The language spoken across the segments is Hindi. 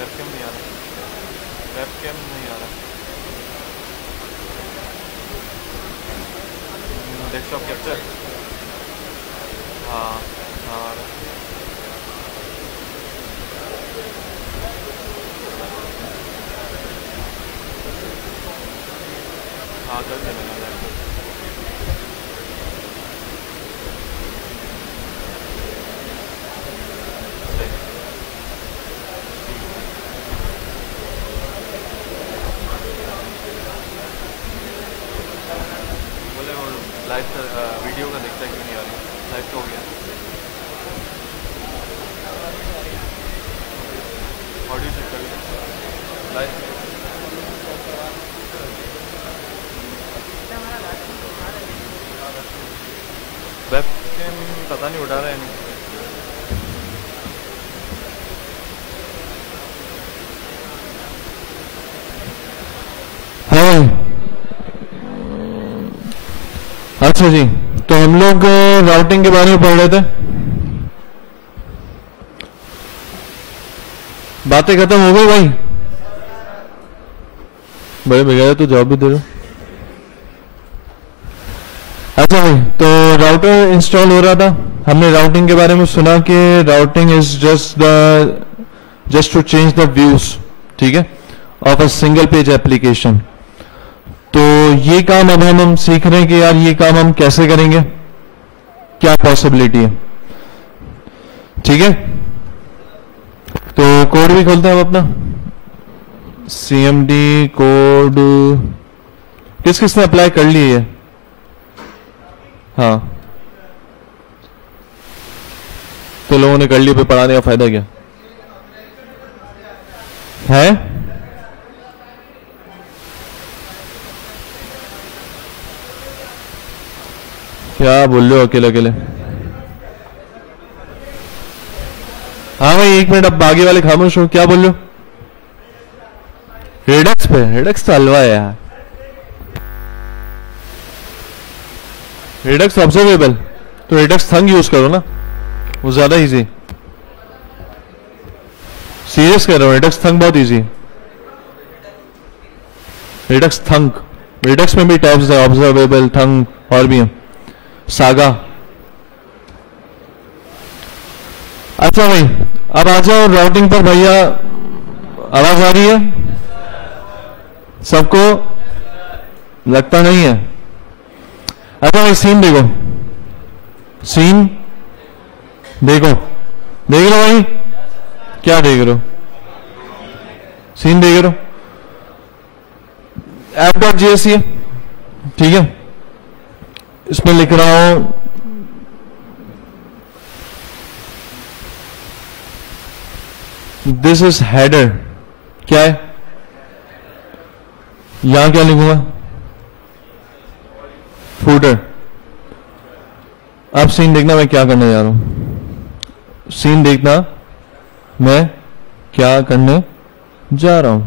वेबकैम नहीं आ रहा, वेबकैम नहीं आ रहा। डेस्कटॉप कैप्चर, हाँ हाँ आ रहा। हाँ कर देना लैपटॉप। बोले वो लाइव वीडियो का दिखता है क्यों नहीं आ रही, लाइव तो हो गया। ऑडियो चेक कर लो लाइव। वेबकैम पता नहीं उठा रहा है नहीं। अच्छा जी, तो हम लोग राउटिंग के बारे में पढ़ रहे थे। बातें खत्म हो गई भाई? बड़े भैया तो जवाब भी दे दो। अच्छा भाई, तो राउटर इंस्टॉल हो रहा था, हमने राउटिंग के बारे में सुना कि routing is just to change the views, ठीक है, of a single page application. तो ये काम अब हम सीख रहे हैं कि यार ये काम हम कैसे करेंगे, क्या पॉसिबिलिटी है, ठीक है। तो कोड भी खोलते हैं हम अपना, CMD कोड किस किसने अप्लाई कर ली है? हाँ, तो लोगों ने कर लिया, पे पढ़ाने का फायदा क्या है? क्या बोल रहे हो अकेले अकेले? हाँ भाई एक मिनट, अब आगे वाले खामोश हो, क्या बोल रहे हो? रेडक्स पे? रेडक्स तो हलवा है यार। रेडक्स ऑब्जर्वेबल, तो रेडक्स थंग यूज करो ना, वो ज्यादा इजी। सीरियस कह रहा हूं, रेडक्स थंग बहुत इजी। रेडक्स थंग, रेडक्स में भी टैब्स है, ऑब्जर्वेबल, थंग और भी है, सागा। अच्छा भाई, अब आ जाओ राउटिंग पर। भैया आवाज आ रही है सबको? लगता नहीं है। अच्छा भाई सीन देखो, सीन देखो, देख लो भाई, क्या देख रहे हो? सीन देख रहे हो? app.js है, ठीक है, इसमें लिख रहा हूं दिस इज हेडर। क्या है? यहां क्या लिखूंगा? फूटर। अब सीन देखना मैं क्या करने जा रहा हूं, सीन देखना मैं क्या करने जा रहा हूं।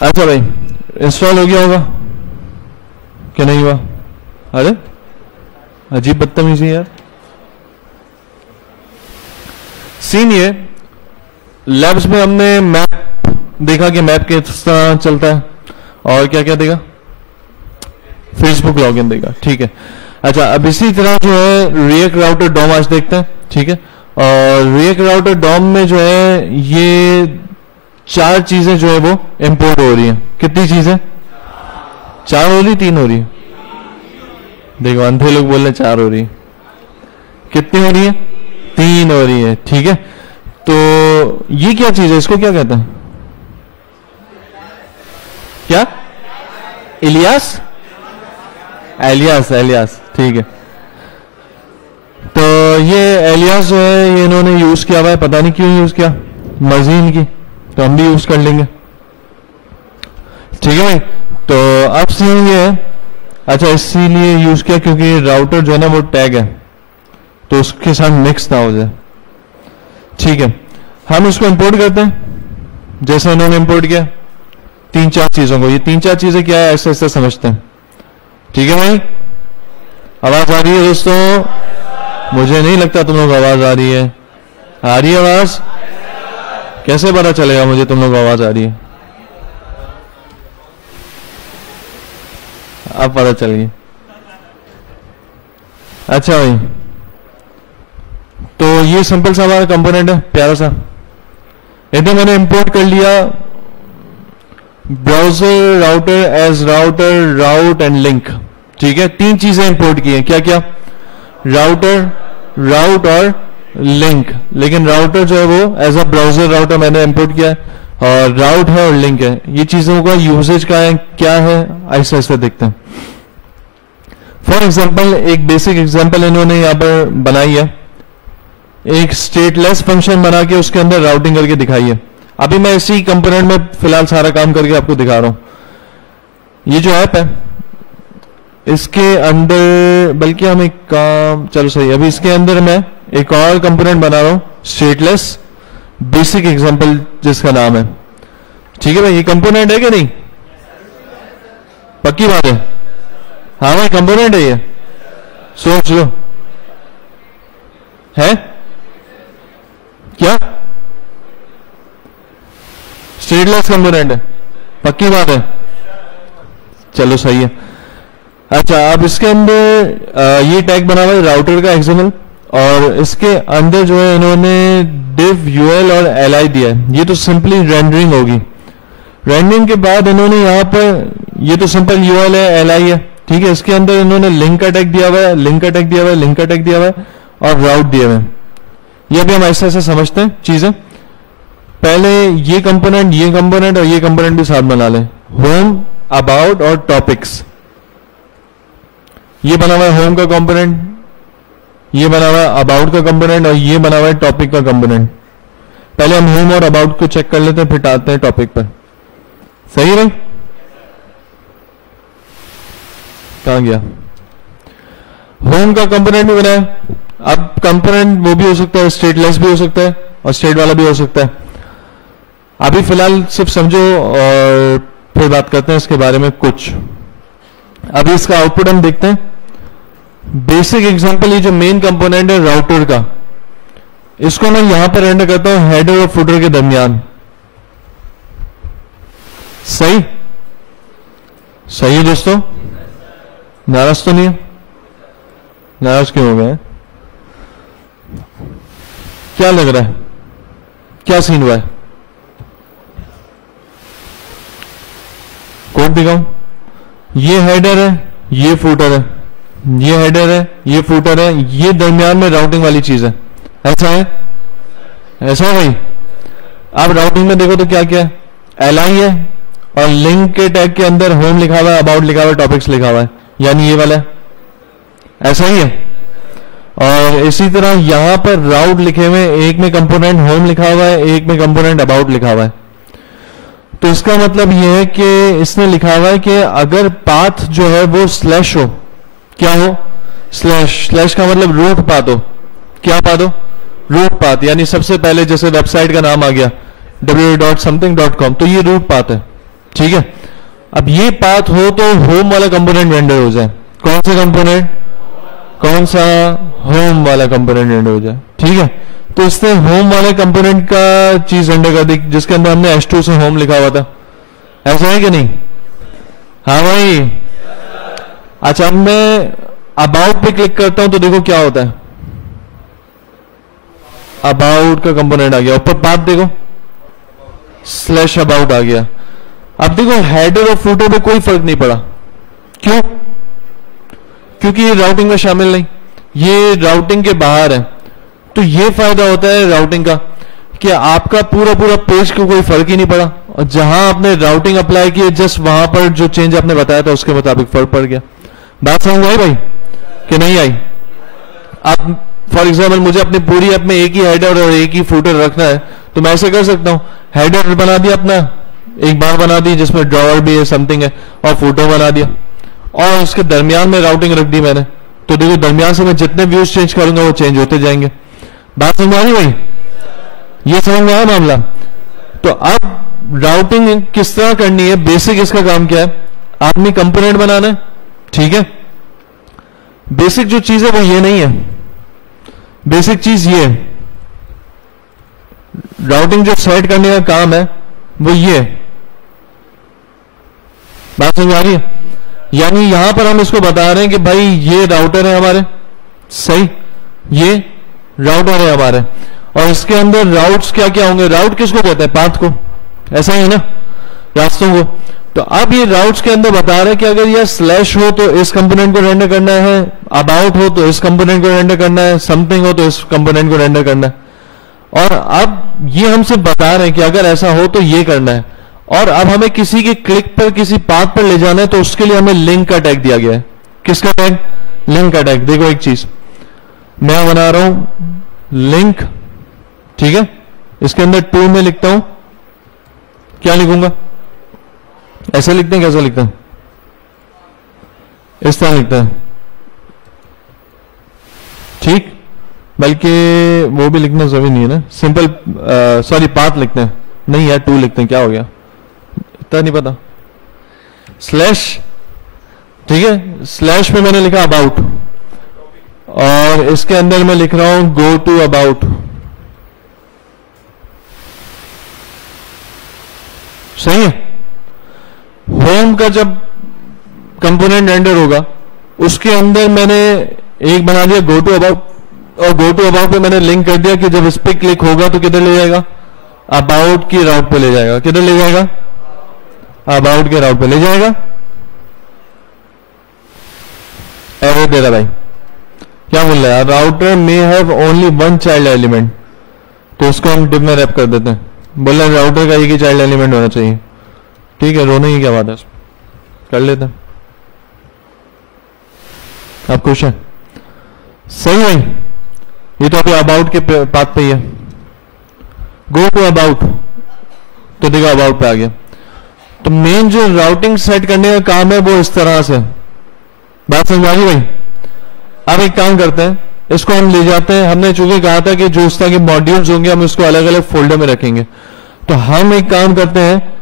अच्छा भाई, इंस्टॉल हो गया होगा क्या? नहीं हुआ? अरे अजीब बदतमीजी यार। सीन ये, लैब्स में हमने मैप देखा कि मैप किस तरह चलता है, और क्या क्या देखा? फेसबुक लॉगिन देखा, ठीक है। अच्छा, अब इसी तरह जो है रिएक्ट राउटर डॉम आज देखते हैं, ठीक है। और रिएक्ट राउटर डॉम में जो है ये 4 चीजें जो है वो इंपोर्ट हो रही हैं। कितनी चीजें? 4 हो रही, 3 हो रही है? देखो अंधे लोग बोल रहे 4 हो रही है। कितनी हो रही है? 3 हो रही है, ठीक है। तो ये क्या चीज है, इसको क्या कहते हैं? क्या? इलियास? एलियास, एलियास, ठीक है। तो ये एलियास जो है ये इन्होंने यूज किया हुआ है, पता नहीं क्यों यूज किया, मर्जी इनकी, तो हम भी यूज कर लेंगे, ठीक है। तो अब सीन ये है, अच्छा इसीलिए यूज किया क्योंकि राउटर जो है ना वो टैग है, तो उसके साथ मिक्स ना हो जाए, ठीक है। हम इसको इंपोर्ट करते हैं जैसे इन्होंने इंपोर्ट किया 3-4 चीजों को। ये 3-4 चीजें क्या है ऐसे ऐसे समझते हैं, ठीक है भाई? आवाज आ रही है दोस्तों? मुझे नहीं लगता तुम लोग आवाज आ रही है, आ रही है आवाज? कैसे पता चलेगा मुझे तुम लोग को आवाज आ रही है? अब पता चल गई। अच्छा भाई, तो ये सिंपल सा हमारा कंपोनेंट है, प्यारा सा। इधर मैंने इंपोर्ट कर लिया browser, router, as router, route and link. ठीक है, तीन चीजें इंपोर्ट की हैं। क्या क्या? राउटर, राउट और लिंक। लेकिन राउटर जो है वो एज अ ब्राउजर राउटर मैंने इंपोर्ट किया है, और राउट है और लिंक है। ये चीजों का यूसेज का है, क्या है, ऐसे ऐसे देखते हैं। फॉर एग्जाम्पल, एक बेसिक एग्जाम्पल इन्होंने यहां पर बनाई है। एक स्टेटलेस फंक्शन बना के उसके अंदर राउटिंग करके दिखाई है। अभी मैं इसी कंपोनेंट में फिलहाल सारा काम करके आपको दिखा रहा हूं। ये जो ऐप है इसके अंदर, बल्कि हम एक काम, चलो सही, अभी इसके अंदर मैं एक और कंपोनेंट बना रहा हूं, स्टेटलेस बेसिक एग्जांपल जिसका नाम है। ठीक है भाई, ये कंपोनेंट है कि नहीं? पक्की बात है? हाँ भाई, कंपोनेंट है ये, सोच लो। है क्या? स्टेटलेस कंपोनेंट है, पक्की बात है? चलो सही है। अच्छा, अब इसके अंदर ये टैग बना हुआ है राउटर का XML, और इसके अंदर जो है इन्होंने div, UL और li दिया है। ये तो सिंपली रेंडरिंग होगी। रेंडरिंग के बाद इन्होंने यहाँ पर, ये तो सिंपल UL है, li है। ठीक है, इसके अंदर इन्होंने लिंक का टैग दिया हुआ है, लिंक का टैग दिया हुआ है, लिंक का टैग दिया हुआ है, और राउट दिया हुआ है। ये भी हम ऐसे ऐसे समझते हैं चीजें। पहले ये कंपोनेंट और ये कंपोनेंट भी साथ बना लें। होम, अबाउट और टॉपिक्स। ये बना हुआ है होम का कंपोनेंट, ये बना हुआ है अबाउट का कंपोनेंट, और ये बना हुआ है टॉपिक का कंपोनेंट। पहले हम होम और अबाउट को चेक कर लेते हैं, फिर आते हैं टॉपिक पर। सही है भाई? कहां गया? होम का कंपोनेंट भी बना है। अब कंपोनेंट वो भी हो सकता है, स्टेटलेस भी हो सकता है और स्टेट वाला भी हो सकता है। अभी फिलहाल सिर्फ समझो और फिर बात करते हैं इसके बारे में कुछ। अभी इसका आउटपुट हम देखते हैं। बेसिक एग्जांपल, ये जो मेन कंपोनेंट है राउटर का, इसको मैं यहां पर रेंडर करता हूं हेडर और फुटर के दरमियान। सही? सही है दोस्तों? नाराज तो नहीं है? नाराज क्यों हो गए? क्या लग रहा है? क्या सीन हुआ है? कोड दिखाऊं? ये हेडर है, ये फुटर है, ये हेडर है, ये फुटर है, ये दरमियान में राउटिंग वाली चीज है। ऐसा है? ऐसा है भाई? आप राउटिंग में देखो तो क्या क्या है? li है, और लिंक के टैग के अंदर होम लिखा हुआ है, अबाउट लिखा हुआ है, टॉपिक्स लिखा हुआ है, यानी ये वाला है। ऐसा ही है। और इसी तरह यहां पर राउट लिखे हुए, एक में कंपोनेंट होम लिखा हुआ है, एक में कंपोनेंट अबाउट लिखा हुआ है। तो इसका मतलब यह है कि इसने लिखा हुआ है कि अगर पाथ जो है वो स्लैश हो, क्या हो? स्लैश। स्लैश का मतलब रूट पाथ हो। क्या पाथ हो? रूट पाथ, यानी सबसे पहले जैसे वेबसाइट का नाम आ गया www.something.com, तो ये रूट पाथ है। ठीक है, अब ये पाथ हो तो होम वाला कंपोनेंट रेंडर हो जाए। कौन सा कंपोनेंट? कौन सा? होम वाला कंपोनेंट रेंडर हो जाए। ठीक है, तो इसने होम वाले कंपोनेंट का चीज रेंडर कर दी, जिसके अंदर हमने h2 से होम लिखा हुआ था। ऐसा है कि नहीं? हाँ भाई। अच्छा, अब मैं अबाउट पे क्लिक करता हूं तो देखो क्या होता है। अबाउट का कंपोनेंट आ गया, ऊपर पाथ देखो, स्लैश अबाउट आ गया। अब देखो हेडर और फुटर में कोई फर्क नहीं पड़ा। क्यों? क्योंकि ये राउटिंग में शामिल नहीं, ये राउटिंग के बाहर है। तो ये फायदा होता है राउटिंग का कि आपका पूरा पूरा पेज को कोई फर्क ही नहीं पड़ा, और जहां आपने राउटिंग अप्लाई की जस्ट वहां पर जो चेंज आपने बताया था उसके मुताबिक फर्क पड़ गया। बात समझ आई भाई कि नहीं आई? अब फॉर एग्जाम्पल मुझे अपनी पूरी ऐप में एक ही हेडर और एक ही फुटर रखना है, तो मैं ऐसे कर सकता हूं, हेडर बना दिया अपना, एक बार बना दी जिसमें ड्रॉवर भी है, समथिंग है, और फुटर बना दिया, और उसके दरमियान में राउटिंग रख दी मैंने। तो देखो दरमियान से मैं जितने व्यूज चेंज करूंगा वो चेंज होते जाएंगे। बात समझ आ रही भाई? ये समझ में आया मामला? तो अब राउटिंग किस तरह करनी है, बेसिक इसका काम क्या है? आपने कंपोनेंट बनाना है। ठीक है, बेसिक जो चीज है वो ये नहीं है, बेसिक चीज ये है। राउटिंग जो सेट करने का काम है वो ये है। बात समझ आ रही है? यानी यहां पर हम इसको बता रहे हैं कि भाई ये राउटर है हमारे, सही, ये राउटर है हमारे, और इसके अंदर राउट्स क्या क्या होंगे? राउट किसको कहते हैं? पाथ को, ऐसा ही है ना, रास्तों को। तो अब ये राउट्स के अंदर बता रहे हैं कि अगर यह स्लैश हो तो इस कंपोनेंट को रेंडर करना है, अबाउट हो तो इस कंपोनेंट को रेंडर करना है, समथिंग हो तो इस कंपोनेंट को रेंडर करना है। और अब ये हमसे बता रहे हैं कि अगर ऐसा हो तो ये करना है, और अब हमें किसी के क्लिक पर किसी पाथ पर ले जाना है तो उसके लिए हमें लिंक का टैग दिया गया है। किसका टैग? लिंक का टैग। देखो एक चीज मैं बना रहा हूं लिंक, ठीक है, इसके अंदर टू में लिखता हूं, क्या लिखूंगा? ऐसे लिखते हैं, कैसे लिखते हैं? इस तरह लिखते हैं, ठीक, बल्कि वो भी लिखना जरूरी नहीं है ना, सिंपल सॉरी पाथ लिखते हैं, नहीं यार टू लिखते हैं, क्या हो गया इतना नहीं पता, स्लैश, ठीक है, स्लैश पे मैंने लिखा अबाउट, और इसके अंदर मैं लिख रहा हूं गो टू अबाउट, सही है। होम का जब कंपोनेंट रेंडर होगा उसके अंदर मैंने एक बना दिया गो टू अबाउट, और गो टू अबाउट पे मैंने लिंक कर दिया कि जब इस पे क्लिक होगा तो किधर ले जाएगा? अबाउट की राउट पे ले जाएगा। किधर ले जाएगा? अबाउट के राउट पे ले जाएगा। एरर दे रहा भाई, क्या बोल रहा है? Router may have only one child element, तो उसको हम डिव में रैप कर देते हैं। बोल रहे हैं राउटर का एक ही चाइल्ड एलिमेंट होना चाहिए, ठीक है, रोने की क्या बात है, कर लेते हैं। आप खुश हैं? सही है। ये तो अभी अबाउट के पाथ पे ही है, गो टू अबाउट, तो देखो अबाउट पे आ गया। तो मेन जो राउटिंग सेट करने का काम है वो इस तरह से, बात समझ आ गई भाई? अब एक काम करते हैं, इसको हम ले जाते हैं, हमने चूंकि कहा था कि जो उस तरह के मॉड्यूल्स होंगे हम इसको अलग अलग फोल्डर में रखेंगे, तो हम एक काम करते हैं,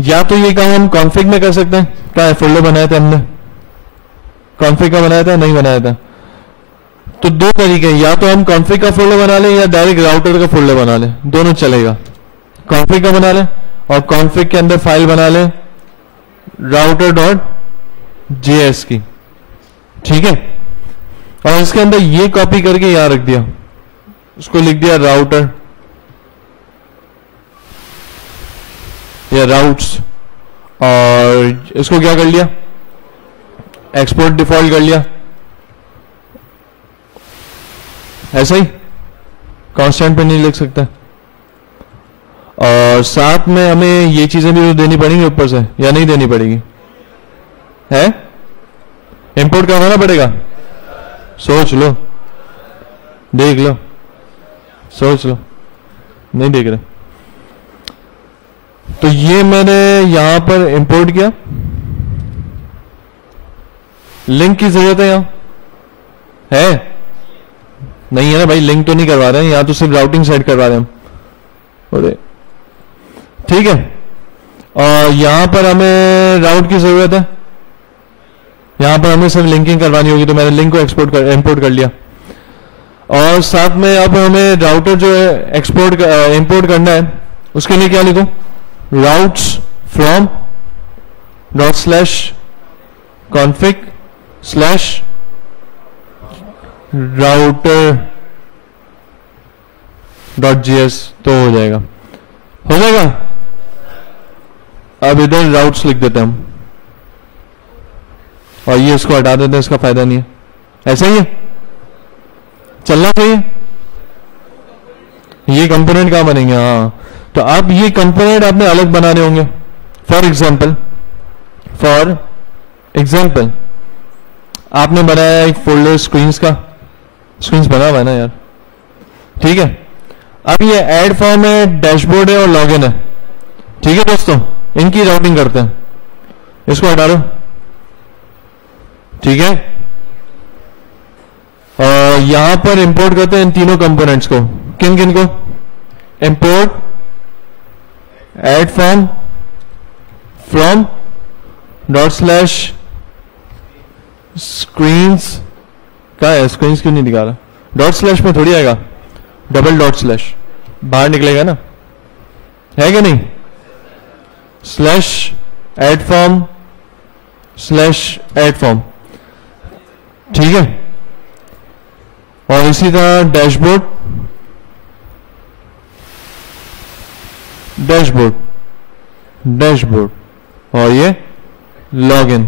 या तो ये काम हम कॉन्फ़िग में कर सकते हैं, क्या है फोल्डर बनाया था हमने, कॉन्फ़िग का बनाया था, नहीं बनाया था, तो दो तरीके हैं, या तो हम कॉन्फ़िग का फोल्डर बना लें या डायरेक्ट राउटर का फोल्डर बना लें, दोनों चलेगा। कॉन्फ़िग का बना लें और कॉन्फ़िग के अंदर फाइल बना लें router.js की, ठीक है, और इसके अंदर ये कॉपी करके यहां रख दिया, उसको लिख दिया राउटर या राउट्स, और इसको क्या कर लिया? एक्सपोर्ट डिफॉल्ट कर लिया, ऐसा ही, कांस्टेंट पे नहीं लिख सकता। और साथ में हमें ये चीजें भी तो देनी पड़ेंगी ऊपर से, या नहीं देनी पड़ेगी? है इंपोर्ट करवाना पड़ेगा, सोच लो, देख लो, सोच लो, नहीं देख रहे। तो ये मैंने यहां पर इंपोर्ट किया, लिंक की जरूरत है, यहां है नहीं है ना भाई, लिंक तो नहीं करवा रहे हैं, यहां तो सिर्फ राउटिंग सेट करवा रहे हैं हम, ठीक है। और यहां पर हमें राउट की जरूरत है, यहां पर हमें सिर्फ लिंकिंग करवानी होगी, तो मैंने लिंक को इंपोर्ट कर लिया। और साथ में अब हमें राउटर जो है एक्सपोर्ट इंपोर्ट करना है, उसके लिए क्या लिखूं? राउट्स फ्रॉम ./config/ router.js, तो हो जाएगा, हो जाएगा। अब इधर राउट्स लिख देते हैं हम, और ये इसको हटा देते हैं, इसका फायदा नहीं है, ऐसा ही है, चलना चाहिए। ये कंपोनेंट कहां बनेंगे? हाँ, तो अब ये कंपोनेंट आपने अलग बनाने होंगे। फॉर एग्जाम्पल आपने बनाया एक फोल्डर स्क्रीन्स का, स्क्रीन्स बना हुआ है ना यार, ठीक है। अब ये ऐड फॉर्म है, डैशबोर्ड है और लॉगिन है, ठीक है दोस्तों, इनकी राउटिंग करते हैं, इसको हटा दो, ठीक है। और यहां पर इंपोर्ट करते हैं इन तीनों कंपोनेंट्स को, किन किन को? Import add form from ./screens क्या है? स्क्रीन्स क्यों नहीं दिखा रहा? ./ में थोड़ी आएगा, डबल ./ बाहर निकलेगा ना, है कि नहीं, /add form /add form, ठीक है। और इसी तरह डैशबोर्ड और ये लॉगिन,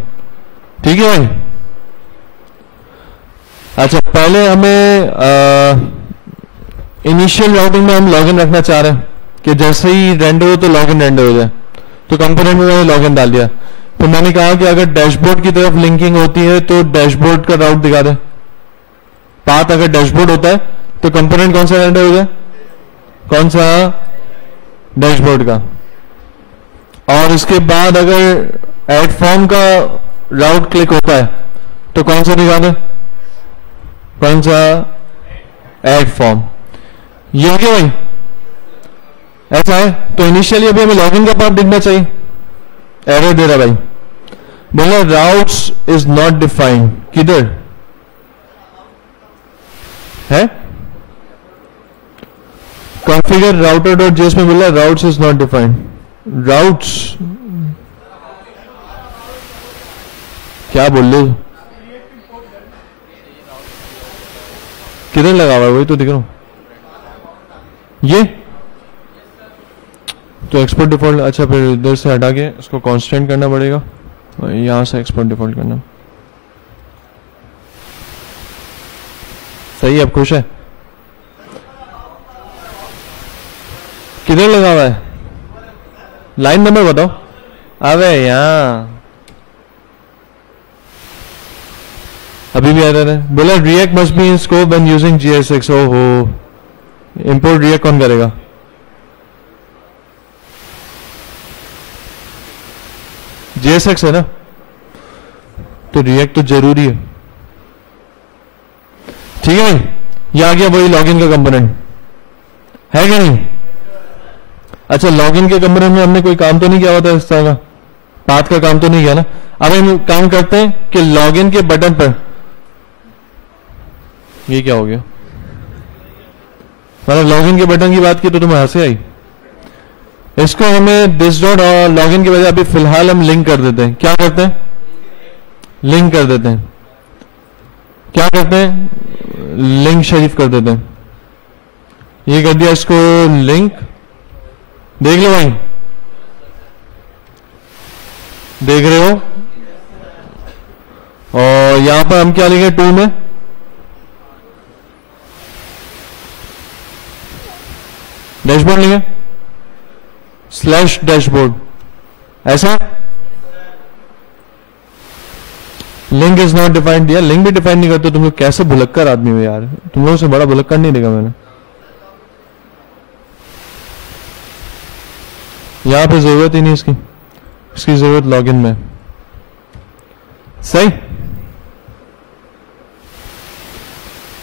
ठीक है भाई। अच्छा, पहले हमें इनिशियल राउटिंग में हम लॉगिन रखना चाह रहे हैं कि जैसे ही रेंडर हो तो लॉगिन रेंडर हो जाए, तो कंपोनेंट में मैंने लॉगिन डाल दिया। तो मैंने कहा कि अगर डैशबोर्ड की तरफ लिंकिंग होती है तो डैशबोर्ड का राउट दिखा दे। पाथ अगर डैशबोर्ड होता है तो कंपोनेंट कौन सा रेंडर हो जाए, कौन सा, डैशबोर्ड का। और इसके बाद अगर ऐड फॉर्म का राउट क्लिक होता है तो कौन सा दिखा दे, कौन सा, ऐड फॉर्म। ये हो गया भाई, ऐसा है। तो इनिशियली अभी हमें लॉगिन का पाथ दिखना चाहिए। एरर दे रहा भाई, बोला राउट्स इज नॉट डिफाइंड, किधर है, कॉन्फ़िगर राउटर डॉट जेएस में बोला routes is not defined. Routes क्या बोल रहे हो, किधर लगा हुआ है, वही तो दिख रहा हूं ये। तो एक्सपोर्ट डिफॉल्ट, अच्छा फिर इधर से हटा के इसको कांस्टेंट करना पड़ेगा, यहां से एक्सपोर्ट डिफॉल्ट करना। सही है, अब खुश है, किधर लगा हुआ है, लाइन नंबर बताओ। अबे यहां अभी भी एरर है, बोला react must be in scope when using GSX। ओहो, इंपोर्ट रिएक्ट कौन करेगा, JSX है ना, तो रिएक्ट तो जरूरी है, ठीक है भाई। ये आ गया वही लॉगिन का कंपोनेंट, है क्या नहीं। अच्छा, लॉगिन के कंपोनेंट में हमने कोई काम तो नहीं किया हुआ था इस तरह का, पाथ का काम तो नहीं किया ना। अब हम काम करते हैं कि लॉगिन के बटन पर, ये क्या हो गया, मतलब लॉगिन के बटन की बात की तो तुम्हें हंसी आई। इसको हमें दिस डॉट और लॉगिन के बजाय अभी फिलहाल हम लिंक कर देते हैं। क्या करते हैं, लिंक कर देते हैं, क्या करते हैं, लिंक शरीफ कर देते हैं। ये कर दिया इसको लिंक, देख लो भाई, देख रहे हो। और यहां पर हम क्या लिखे, टू में डैशबोर्ड लिखे, /डैशबोर्ड, ऐसा। लिंक इज नॉट डिफाइंड दिया, लिंक भी डिफाइन नहीं करते तुम लोग, कैसे भुलक्कर आदमी हो यार, तुम लोगों से बड़ा भुलक्कर नहीं देखा मैंने। यहां पे जरूरत ही नहीं इसकी, इसकी जरूरत लॉगिन में, सही।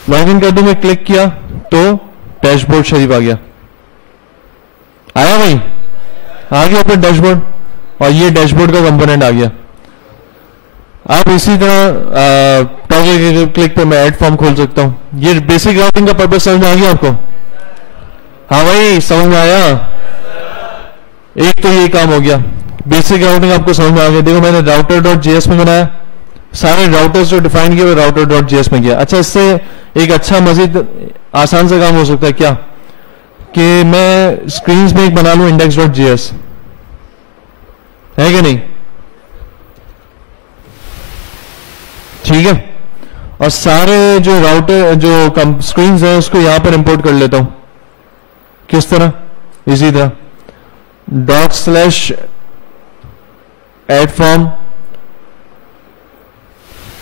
लॉगिन कर दूं, मैं क्लिक किया तो डैशबोर्ड शरीफ आ गया, आया भाई, आ गया ऊपर डैशबोर्ड, और ये डैशबोर्ड का कंपोनेंट आ गया। आप इसी तरह टॉगल के क्लिक पे मैं ऐड फॉर्म खोल सकता हूं। ये बेसिक राउटिंग का पर्पस समझ में आ गया आपको, हाँ भाई समझ में आया। एक तो ये काम हो गया, बेसिक राउटिंग आपको समझ में आ गया। देखो मैंने राउटर डॉट जेएस में बनाया, सारे राउटर्स जो डिफाइन किए वो राउटर डॉट जेएस में किया। अच्छा, इससे एक अच्छा मजीद आसान सा काम हो सकता है क्या, कि मैं स्क्रीन्स में एक बना लूं index.js, है कि नहीं, ठीक है। और सारे जो राउटर जो स्क्रीन्स हैं उसको यहां पर इंपोर्ट कर लेता हूं। किस तरह, इसी तरह ./add_form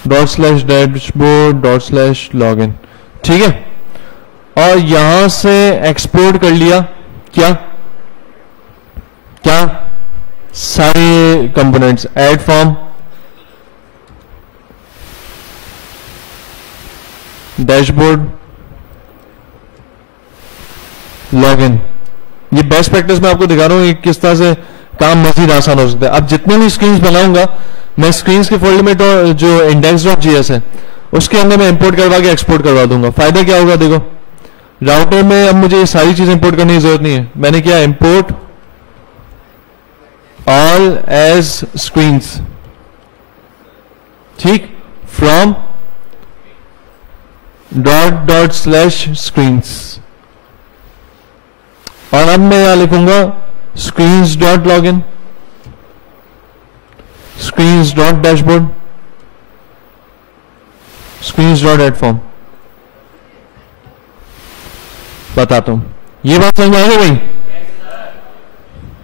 ./dashboard./login, ठीक है। और यहां से एक्सपोर्ट कर लिया क्या, क्या सारे components, add form, dashboard, login. ये बेस्ट प्रैक्टिस मैं आपको दिखा रहा हूं किस तरह से काम मजीद आसान हो सकता है। अब जितने भी स्क्रीन्स बनाऊंगा मैं स्क्रीन्स के फोल्डर में तो जो index.js है उसके अंदर मैं इंपोर्ट करवा के एक्सपोर्ट करवा दूंगा। फायदा क्या होगा देखो, राउटर में अब मुझे ये सारी चीजें इंपोर्ट करने की जरूरत नहीं है, मैंने किया इंपोर्ट ऑल एज स्क्रीन्स, ठीक, फ्रॉम ./स्क्रीन्स, और अब मैं यहां लिखूंगा screens.login, screens.dashboard, screens.addform। बताता हूं, ये बात समझ में आ गई भाई?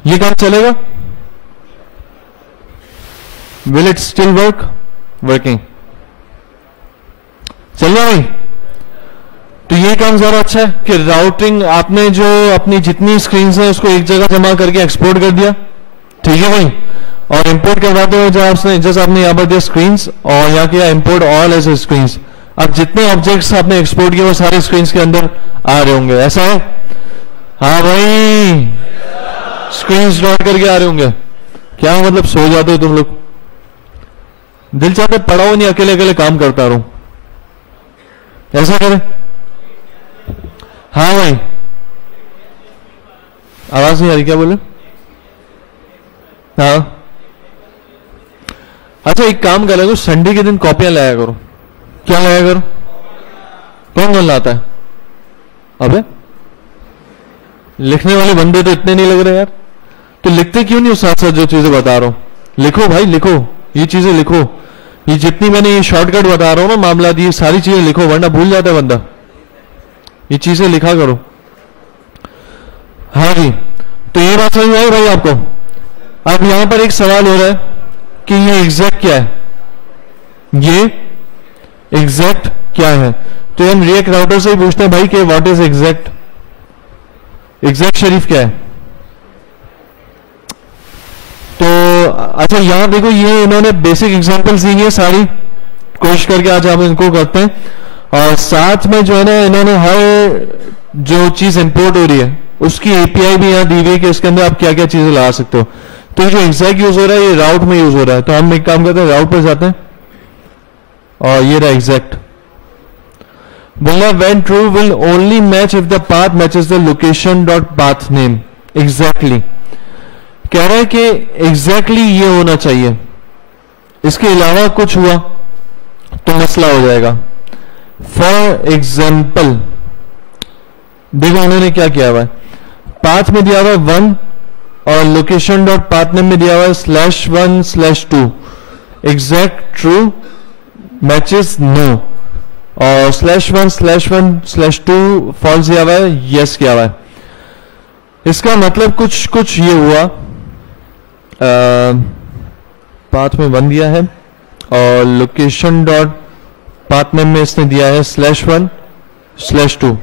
ये काम चलेगा? Will it still work? Working, चल रहा भाई? तो ये काम ज्यादा अच्छा है कि राउटिंग आपने जो अपनी जितनी स्क्रीन्स है उसको एक जगह जमा करके एक्सपोर्ट कर दिया, ठीक है भाई, और इंपोर्ट करवाते हुए जैसे आपने यहां पर दिया स्क्रीन्स और यहां किया इंपोर्ट ऑल एज स्क्रीन्स, अब जितने ऑब्जेक्ट्स आपने एक्सपोर्ट किए वो सारे स्क्रीन्स के अंदर आ रहे होंगे, ऐसा है? हाँ भाई, स्क्रीन्स डॉट करके आ रहे होंगे। क्या मतलब सो जाते हो तुम लोग? दिल चाहते पढ़ाओ नहीं, अकेले अकेले काम करता रहूं, ऐसा करें? हाँ भाई, आवाज नहीं आ रही, क्या बोले? हाँ, अच्छा एक काम कर लो, संडे के दिन कॉपियां लाया करो। क्या लाया करो? कौन कौन लाता है? अबे लिखने वाले बंदे तो इतने नहीं लग रहे यार, तो लिखते क्यों नहीं हो साथ साथ जो चीजें बता रहा हूं? लिखो भाई, लिखो, ये चीजें लिखो, ये जितनी मैंने ये शॉर्टकट बता रहा हूं ना मामला, ये सारी चीजें लिखो, वरना भूल जाता है बंदा। ये चीजें लिखा करो। हाँ जी, तो ये बात समझ में आई भाई आपको? अब यहां पर एक सवाल हो रहा है कि ये एग्जैक्ट क्या है, ये एग्जैक्ट क्या है? तो हम रिएक्ट राउटर से ही पूछते हैं भाई कि व्हाट इज एग्जैक्ट, एग्जैक्ट शरीफ क्या है? तो अच्छा यहां देखो, ये इन्होंने बेसिक एग्जांपल्स दी है सारी, कोशिश करके आज हम इनको करते हैं, और साथ में जो है ना इन्होंने हर जो चीज इंपोर्ट हो रही है उसकी एपीआई भी यहां दी हुई है कि इसके अंदर आप क्या क्या चीजें लगा सकते हो। तो जो एग्जैक्ट यूज हो रहा है ये राउट में यूज हो रहा है, तो हम एक काम करते हैं, राउट पर जाते हैं और ये रहा एग्जैक्ट। बोला when true will only match if the path matches the location dot path name. Exactly कह रहा है कि एग्जैक्टली ये होना चाहिए, इसके अलावा कुछ हुआ तो मसला हो जाएगा। फॉर एग्जाम्पल देखो उन्होंने क्या किया हुआ है, पाथ में दिया हुआ है 1 और लोकेशन डॉट पाथ नेम में दिया हुआ है /1/2, एग्जैक्ट ट्रू मैचेस नो, और /1/1/2 फॉल्स दिया हुआ है, यस किया हुआ है। इसका मतलब कुछ ये हुआ, पाथ में 1 दिया है और लोकेशन डॉट पाथ नेम में इसने दिया है /1/2,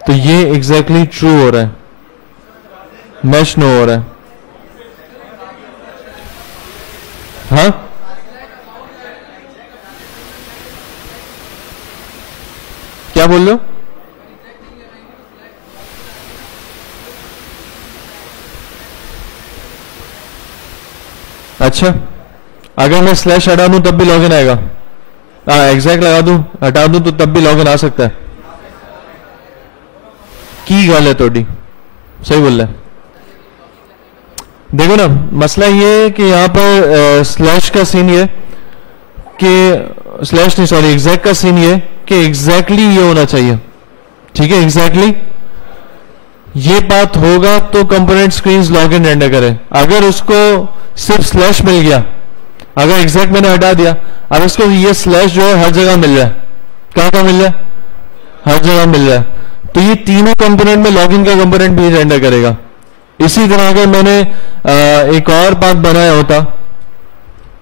तो ये एग्जैक्टली ट्रू हो रहा है, मैच नो हो रहा है। हाँ क्या बोल रहे हो? अच्छा अगर मैं स्लैश हटा दूं तब भी लॉगिन आएगा? एग्जैक्ट लगा दूं, हटा दूं तो तब भी लॉगिन आ सकता है? की गल है थोड़ी, सही बोल रहा है। देखो ना मसला ये है कि यहां पर स्लैश का सीन ये कि स्लैश नहीं सॉरी एग्जैक्ट का सीन ये कि एग्जैक्टली ये होना चाहिए, ठीक है, एग्जैक्टली ये बात होगा तो कंपोनेंट स्क्रीन्स लॉगिन रेंडर करे। अगर उसको सिर्फ स्लैश मिल गया, अगर एग्जैक्ट मैंने हटा दिया, अब इसको ये स्लैश जो है हर जगह मिल रहा है, कहां मिल रहा है? हर जगह मिल रहा है, तो ये तीनों कंपोनेंट में लॉगिन का कंपोनेंट भी रेंडर करेगा। इसी तरह अगर मैंने एक और पाथ बनाया होता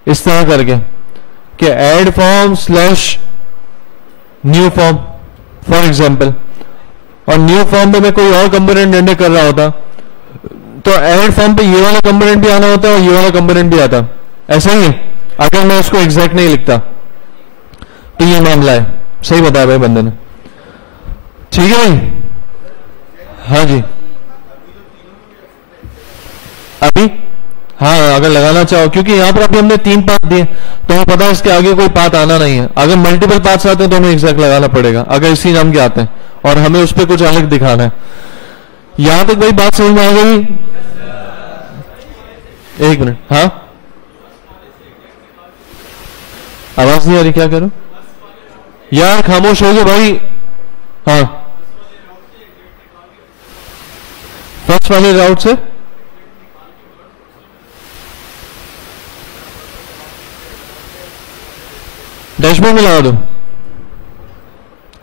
इस तरह करके कि add form /new form for example, और न्यू फॉर्म पे मैं कोई और कंपोनेंट रेंडर कर रहा होता तो ऐड फॉर्म पे ये वाला कंपोनेंट भी आना होता और ये वाला कंपोनेंट भी आता, ऐसा ही है अगर मैं उसको एग्जैक्ट नहीं लिखता। तो ये मामला है, सही बताया भाई बंदे ने, ठीक है भाई? हाँ जी अभी हाँ अगर लगाना चाहो, क्योंकि यहाँ पर अभी हमने 3 पाथ दिए तो हमें पता है इसके आगे कोई पाथ आना नहीं है। अगर मल्टीपल पाथ्स आते हैं तो हमें एग्जैक्ट लगाना पड़ेगा, अगर इसी नाम के आते हैं और हमें उस पर कुछ अलग दिखाना है। यहां तक भाई बात समझ में आ गई? एक मिनट, हाँ आवाज नहीं आ रही, क्या करूं यार, खामोश हो गए भाई। हाँ फर्स्ट वाले राउट से डैशबोर्ड में लगा दो।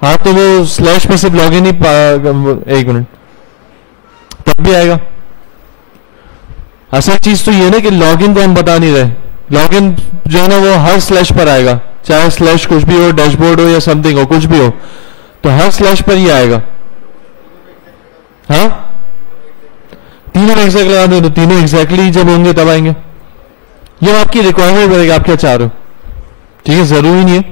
हाँ तो वो स्लैश में सिर्फ लॉग इन ही एक मिनट तब भी आएगा। असल चीज तो ये ना कि लॉगिन तो हम बता नहीं रहे, लॉगिन जो है ना वो हर स्लैश पर आएगा, चाहे स्लैश कुछ भी हो, डैशबोर्ड हो या समथिंग हो, कुछ भी हो तो हर स्लैश पर ही आएगा। हाँ तीनों एग्जैक्ट लगा दो तो तीनों एग्जैक्टली जब होंगे तब आएंगे। ये आपकी रिक्वायरमेंट बनेगा, आप क्या चाह रहे हो, ठीक है, जरूरी नहीं है।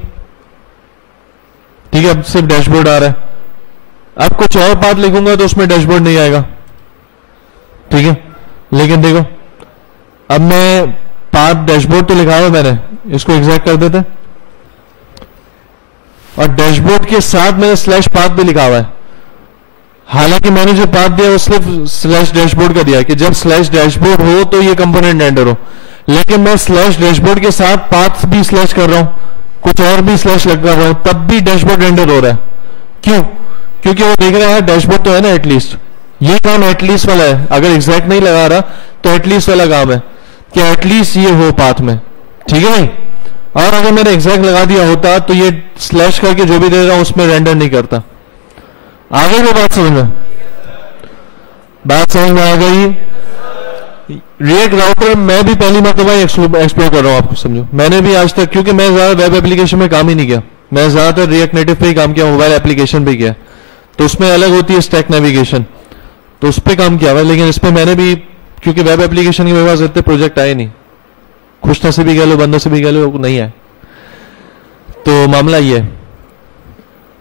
ठीक है, अब सिर्फ डैशबोर्ड आ रहा है, अब कुछ और बात लिखूंगा तो उसमें डैशबोर्ड नहीं आएगा, ठीक है। लेकिन देखो अब मैं पाथ डैशबोर्ड तो लिखा हुआ मैंने, इसको एग्जैक्ट कर देते हैं और डैशबोर्ड के साथ मैंने स्लैश पाथ भी लिखा हुआ है। हालांकि मैंने जो पाथ दिया वो सिर्फ स्लैश डैशबोर्ड का दिया है कि जब स्लैश डैशबोर्ड हो तो ये कंपोनेंट रेंडर हो, लेकिन मैं स्लैश डैशबोर्ड के साथ पाथ भी स्लैश कर रहा हूं, कुछ और भी स्लैश लग रहा हूं, तब भी डैशबोर्ड रेंडर हो रहा है। क्यों? क्योंकि वो देख रहा है डैशबोर्ड तो है ना एटलीस्ट, ये काम एटलीस्ट वाला है। अगर एग्जैक्ट नहीं लगा रहा तो एटलीस्ट वाला काम है कि एटलीस्ट ये हो पाथ में, ठीक है भाई। और अगर मैंने एग्जैक्ट लगा दिया होता तो ये स्लैश करके जो भी दे रहा हूं उसमें रेंडर नहीं करता। आ गई वो बात समझ में? बात समझ में आ गई? रिएक्ट राउटर मैं भी पहली मरतबा एक्सप्लोर कर रहा हूं, आपको समझो। मैंने भी आज तक, क्योंकि मैं ज्यादा वेब एप्लीकेशन में काम ही नहीं किया, मैं ज्यादातर रिएक्ट नेटिव पे ही काम किया, मोबाइल एप्लीकेशन पे किया, तो उसमें अलग होती है स्टैक नेविगेशन, तो उस पर काम किया हुआ। लेकिन इस पर मैंने भी, क्योंकि वेब एप्लीकेशन के मेरे पास इतने प्रोजेक्ट आए नहीं, खुश नसीबी कह लो, बदनसीबी कह लो, नहीं आए, तो मामला ये है।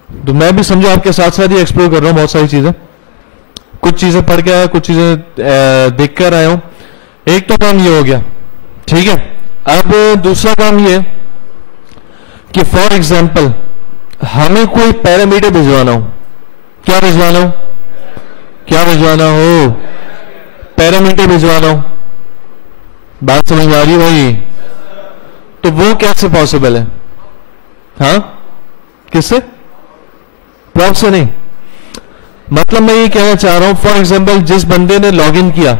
तो मैं भी समझो आपके साथ साथ ही एक्सप्लोर कर रहा हूं बहुत सारी चीजें, कुछ चीजें पढ़ के आया, कुछ चीजें देख कर आया हूं। एक तो काम ये हो गया, ठीक है। अब दूसरा काम ये कि फॉर एग्जांपल हमें कोई पैरामीटर भिजवाना हो, क्या भिजवाना हो, क्या भिजवाना हो, पैरामीटर भिजवाना हो। बात समझ में आ रही भाई? तो वो कैसे पॉसिबल है? हाँ किससे? प्रॉप से नहीं, मतलब मैं ये कहना चाह रहा हूं फॉर एग्जांपल जिस बंदे ने लॉगिन किया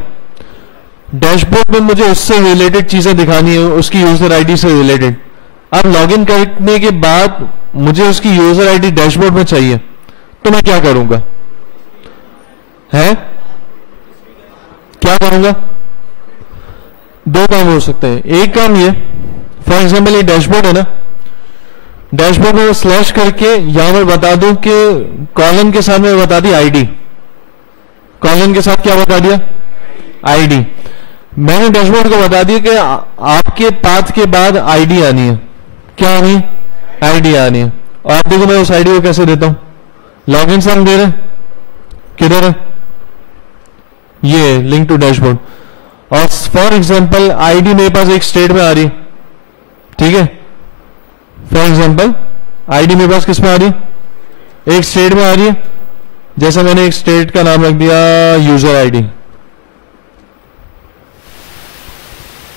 डैशबोर्ड में, मुझे उससे रिलेटेड चीजें दिखानी है, उसकी यूजर आईडी से रिलेटेड। अब लॉगिन करने के बाद मुझे उसकी यूजर आईडी डैशबोर्ड में चाहिए, तो मैं क्या करूंगा? है क्या करूंगा? दो काम हो सकते हैं। एक काम ये, फॉर एग्जांपल ये डैशबोर्ड है ना, डैशबोर्ड में स्लैश करके यहां पर बता दूं कि कॉलम के साथ में बता दी आईडी, कॉलम के साथ क्या बता दिया? आईडी। मैंने डैशबोर्ड को बता दिया कि आपके पाथ के बाद आईडी आनी है, क्या आनी? आईडी आनी है। और आप देखो मैं उस आईडी को कैसे देता हूं, लॉगिन से हम दे रहे, किधर है ये लिंक टू डैशबोर्ड। और फॉर एग्जांपल आईडी मेरे पास एक स्टेट में आ रही, ठीक है। फॉर एग्जांपल आईडी मेरे पास किस में आ रही? एक स्टेट में आ रही है। जैसे मैंने एक स्टेट का नाम रख दिया यूजर आईडी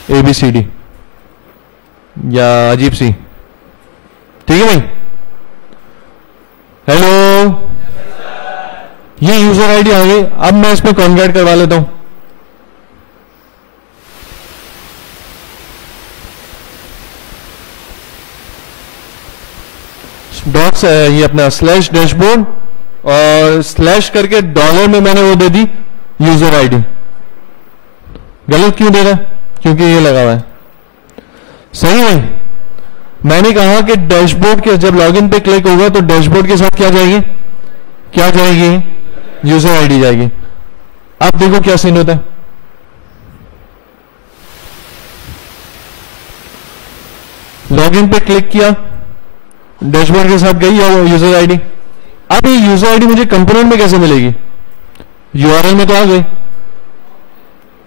ABCD या अजीब सी, ठीक है भाई। हेलो, ये यूजर आईडी आ गई। अब मैं इसमें कॉन्वर्ट करवा लेता हूं, डॉट्स ये अपना स्लैश डैशबोर्ड और स्लैश करके डॉलर में मैंने वो दे दी यूजर आईडी। गलत क्यों दे रहा है? क्योंकि ये लगा हुआ है, सही है। मैंने कहा कि डैशबोर्ड के जब लॉगिन पे क्लिक होगा तो डैशबोर्ड के साथ क्या जाएगी? क्या जाएगी? यूजर आईडी जाएगी। अब देखो क्या सीन होता है, लॉगिन पे क्लिक किया, डैशबोर्ड के साथ गई और यूजर आईडी। अब ये यूजर आईडी मुझे कंपोनेंट में कैसे मिलेगी? यूआरएल में तो आ गई,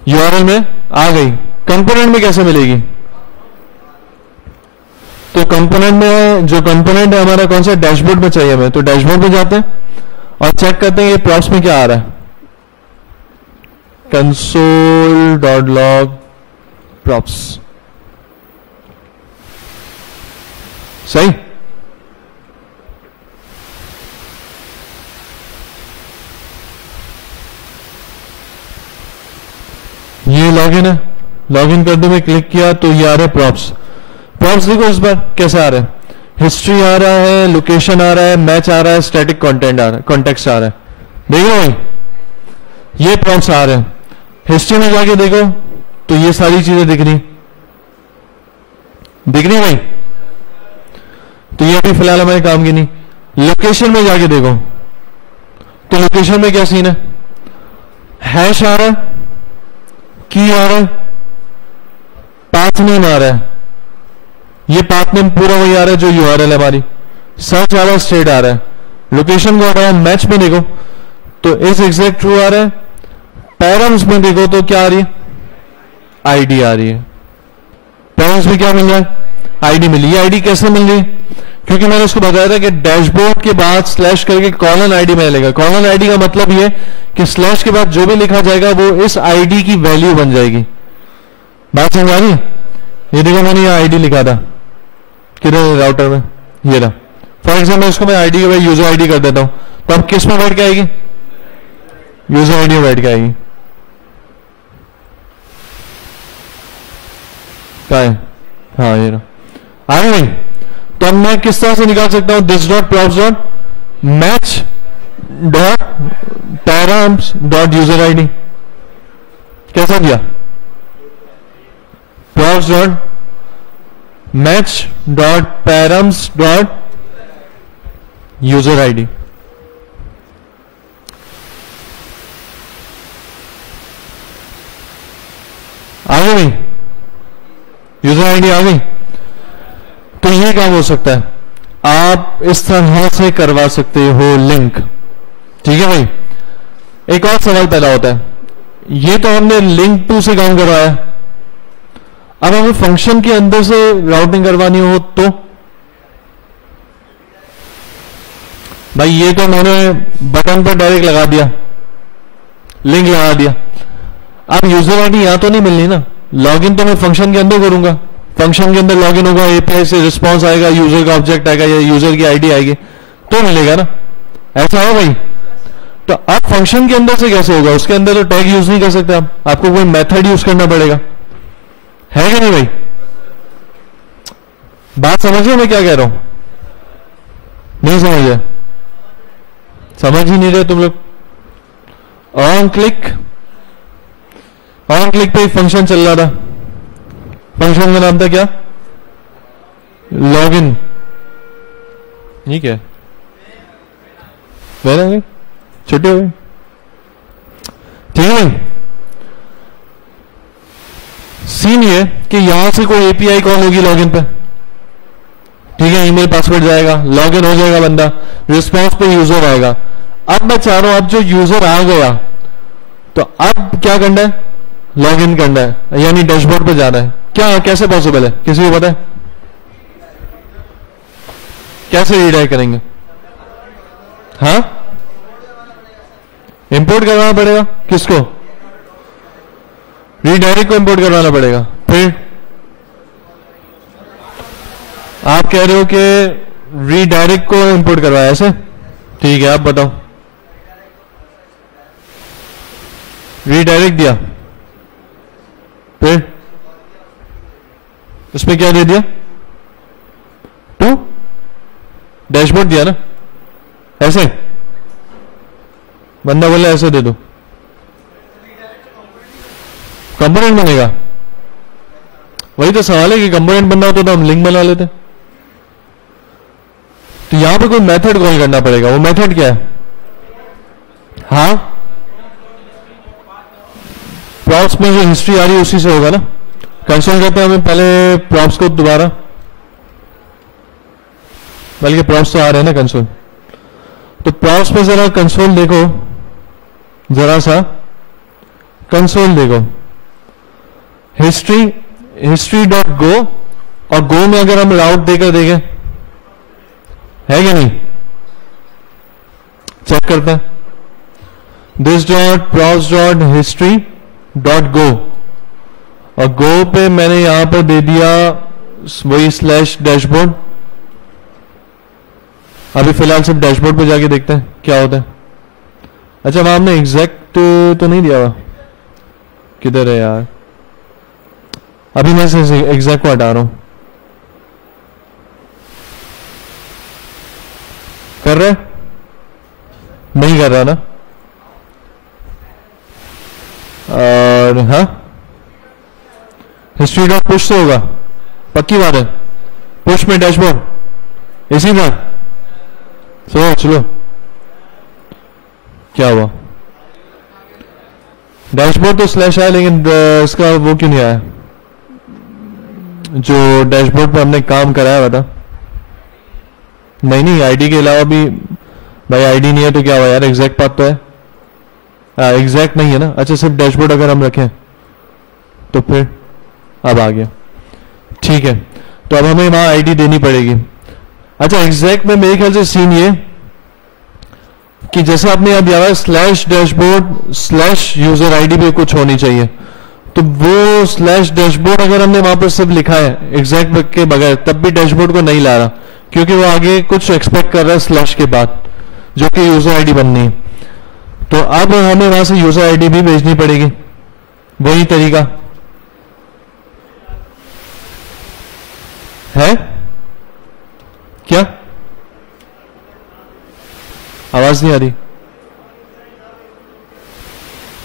यूआरएल में आ गई, कंपोनेंट में कैसे मिलेगी? तो कंपोनेंट में जो कंपोनेंट है हमारा कौन सा, डैशबोर्ड में चाहिए हमें, तो डैशबोर्ड में जाते हैं और चेक करते हैं ये प्रॉप्स में क्या आ रहा है, console.log props। सही, ये लॉगिन है, लॉगिन करते हुए क्लिक किया तो ये आ रहा है प्रॉप्स। प्रॉप्स देखो इस बार कैसे आ रहा है, हिस्ट्री आ रहा है, लोकेशन आ रहा है, मैच आ रहा है, स्टैटिक कंटेंट आ रहा है, कॉन्टेक्स्ट आ रहा है। देखो भाई ये प्रॉप्स आ रहे हैं। हिस्ट्री में जाके देखो तो ये सारी चीजें दिख रही भाई, तो ये अभी फिलहाल हमारे काम की नहीं। लोकेशन में जाके देखो तो लोकेशन में क्या सीन है, हैश आ रहा है, की आ रहा है, पाथ नेम आ रहा है, ये पाथ नेम पूरा वही आ रहा है जो यूआरएल है हमारी, सर्च आ रहा है, स्टेट आ रहा है, लोकेशन को आ रहा है। मैच में देखो तो इस एग्जैक्ट ट्रू आ रहा है, पैरम्स में देखो तो क्या आ रही है, आईडी आ रही है। पैरम्स में क्या मिल रहा है, आईडी मिली। ये आईडी कैसे मिल रही, क्योंकि मैंने उसको बताया था कि डैशबोर्ड के बाद स्लैश करके कॉलन आईडी में लेगा। कॉलन आईडी का मतलब ये कि स्लैश के बाद जो भी लिखा जाएगा वो इस आईडी की वैल्यू बन जाएगी। बात समझ आ रही? ये देखो मैंने ये आईडी लिखा था किधर, राउटर में, ये रहा। फॉर एग्जाम्पल इसको मैं आईडी के बाद यूजर आईडी कर देता हूं, तो अब किस में बैठ के आएगी, यूजर आईडी में बैठ के आएगी। क्या है, हाँ ये रहा, आ गई। तो अब मैं किस तरह से निकाल सकता हूं, this dot props dot match dot params dot user ID. कैसा दिया, props dot match dot params dot user ID. आ गई, यूजर आईडी आ गई। तो ये काम हो सकता है, आप इस तरह से करवा सकते हो लिंक। ठीक है भाई, एक और सवाल पैदा होता है, ये तो हमने लिंक टू से काम करवाया, अब हमें फंक्शन के अंदर से राउटिंग करवानी हो तो भाई ये तो मैंने बटन पर डायरेक्ट लगा दिया, लिंक लगा दिया। अब यूजर आईडी यहां तो नहीं मिलनी ना, लॉगिन तो मैं फंक्शन के अंदर करूंगा, फंक्शन के अंदर लॉगिन होगा, एपीआई से रिस्पांस आएगा, यूजर का ऑब्जेक्ट आएगा या यूजर की आईडी आएगी तो मिलेगा ना, ऐसा है भाई। तो अब फंक्शन के अंदर से कैसे होगा, उसके अंदर तो टैग यूज नहीं कर सकते आप, आपको कोई मेथड यूज करना पड़ेगा, है कि नहीं भाई? बात समझिए मैं क्या कह रहा हूं, नहीं समझे, समझ ही नहीं रहे तुम लोग। ऑन क्लिक पे एक फंक्शन चल रहा था, फंक्शन का नाम था क्या, लॉगिन। ये क्या है, छुट्टी हो गई, ठीक है। सीन ये कि यहां से कोई एपीआई कॉल होगी लॉगिन पे, ठीक है, ईमेल पासवर्ड जाएगा, लॉगिन हो जाएगा बंदा, रिस्पांस पे यूजर आएगा। अब मैं चाह रहा हूं अब जो यूजर आ गया तो अब क्या करना है, लॉगिन करना है, यानी डैशबोर्ड पे जाना है। क्या कैसे पॉसिबल है, किसी को पता है कैसे रीडायरेक्ट करेंगे? हाँ, इंपोर्ट करवाना पड़ेगा, किसको, रीडायरेक्ट को इंपोर्ट करवाना पड़ेगा। फिर आप कह रहे हो कि रीडायरेक्ट को इंपोर्ट करवाया, ऐसे ठीक है, आप बताओ। रीडायरेक्ट दिया, फिर उसमें क्या दे दिया, टू डैशबोर्ड दिया ना, ऐसे बंदा बोले ऐसे दे दो, कंपोनेंट बनेगा। वही तो सवाल है कि कंपोनेंट बनना होता तो हम लिंक बना लेते। तो यहां पे कोई मेथड कॉल करना पड़ेगा, वो मेथड क्या है, हाँ प्रॉप्स में जो हिस्ट्री आ रही है उसी से होगा ना। कंसोल कहते हैं हमें पहले प्रॉप्स को दोबारा, बल्कि प्रॉप्स तो आ रहे हैं ना कंसोल, तो प्रॉप्स में जरा कंसोल देखो, जरा सा कंसोल देखो, history.go, और गो में अगर हम राउट देकर देखें, है क्या नहीं, चेक करते हैं। this.browse.history.go, और गो पे मैंने यहां पर दे दिया वही /डैशबोर्ड। अभी फिलहाल सिर्फ डैशबोर्ड पे जाके देखते हैं क्या होता है। अच्छा, वहां हमने एग्जैक्ट तो नहीं दिया हुआ, किधर है यार? अभी मैं एग्जैक्ट को हटा रहा हूं। कर रहे? नहीं कर रहा ना? और हाँ, हिस्ट्री डॉट पुश से होगा, पक्की बात है। पुश में डैशबोर्ड इसी में। चलो क्या हुआ? डैशबोर्ड तो स्लैश आया, लेकिन इसका वो क्यों नहीं आया जो डैशबोर्ड पे हमने काम कराया हुआ था? नहीं, आईडी के अलावा भी भाई, आईडी नहीं है तो क्या हुआ यार? एग्जैक्ट पाथ तो है, एग्जैक्ट नहीं है ना। अच्छा, सिर्फ डैशबोर्ड अगर हम रखें तो फिर अब आ गया, ठीक है। तो अब हमें वहां आईडी देनी पड़ेगी। अच्छा, एग्जैक्ट में मेरे ख्याल से सीन ये कि जैसे आपने अब दिया /डैशबोर्ड/यूजर आईडी पे कुछ होनी चाहिए, तो वो /डैशबोर्ड अगर हमने वहां पर सिर्फ लिखा है एग्जैक्ट के बगैर, तब भी डैशबोर्ड को नहीं ला रहा, क्योंकि वो आगे कुछ एक्सपेक्ट कर रहा है स्लैश के बाद, जो कि यूजर आईडी बननी है। तो अब हमें वहां से यूजर आईडी भी भेजनी पड़ेगी, वही तरीका है क्या? आवाज नहीं आ रही?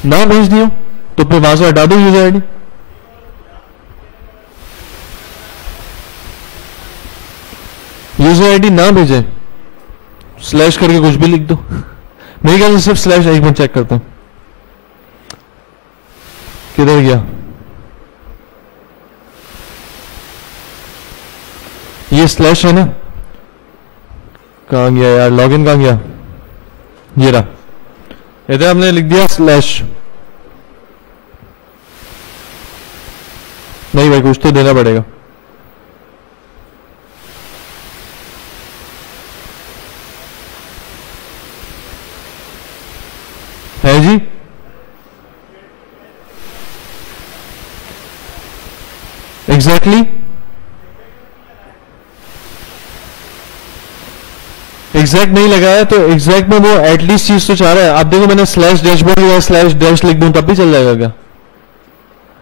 ना भेजनी हो तो फिर वहां से हटा दो यूजर आईडी। यूजर आईडी ना भेजे, स्लैश करके कुछ भी लिख दो। मेरे ख्याल से सिर्फ स्लैश, एक मिनट चेक करता हूं किधर गया। ये स्लैश है ना, कहां गया यार? लॉगिन कहां गया? ये रहा, इधर हमने लिख दिया स्लैश। नहीं भाई, कुछ तो देना पड़ेगा। है जी? एग्जैक्टली एग्जैक्ट नहीं लगाया तो एग्जैक्ट में वो एटलीस्ट चीज तो चाह रहा है। आप देखो, मैंने /डैशबोर्ड या /डैश लिख दूं तब भी चल जाएगा क्या?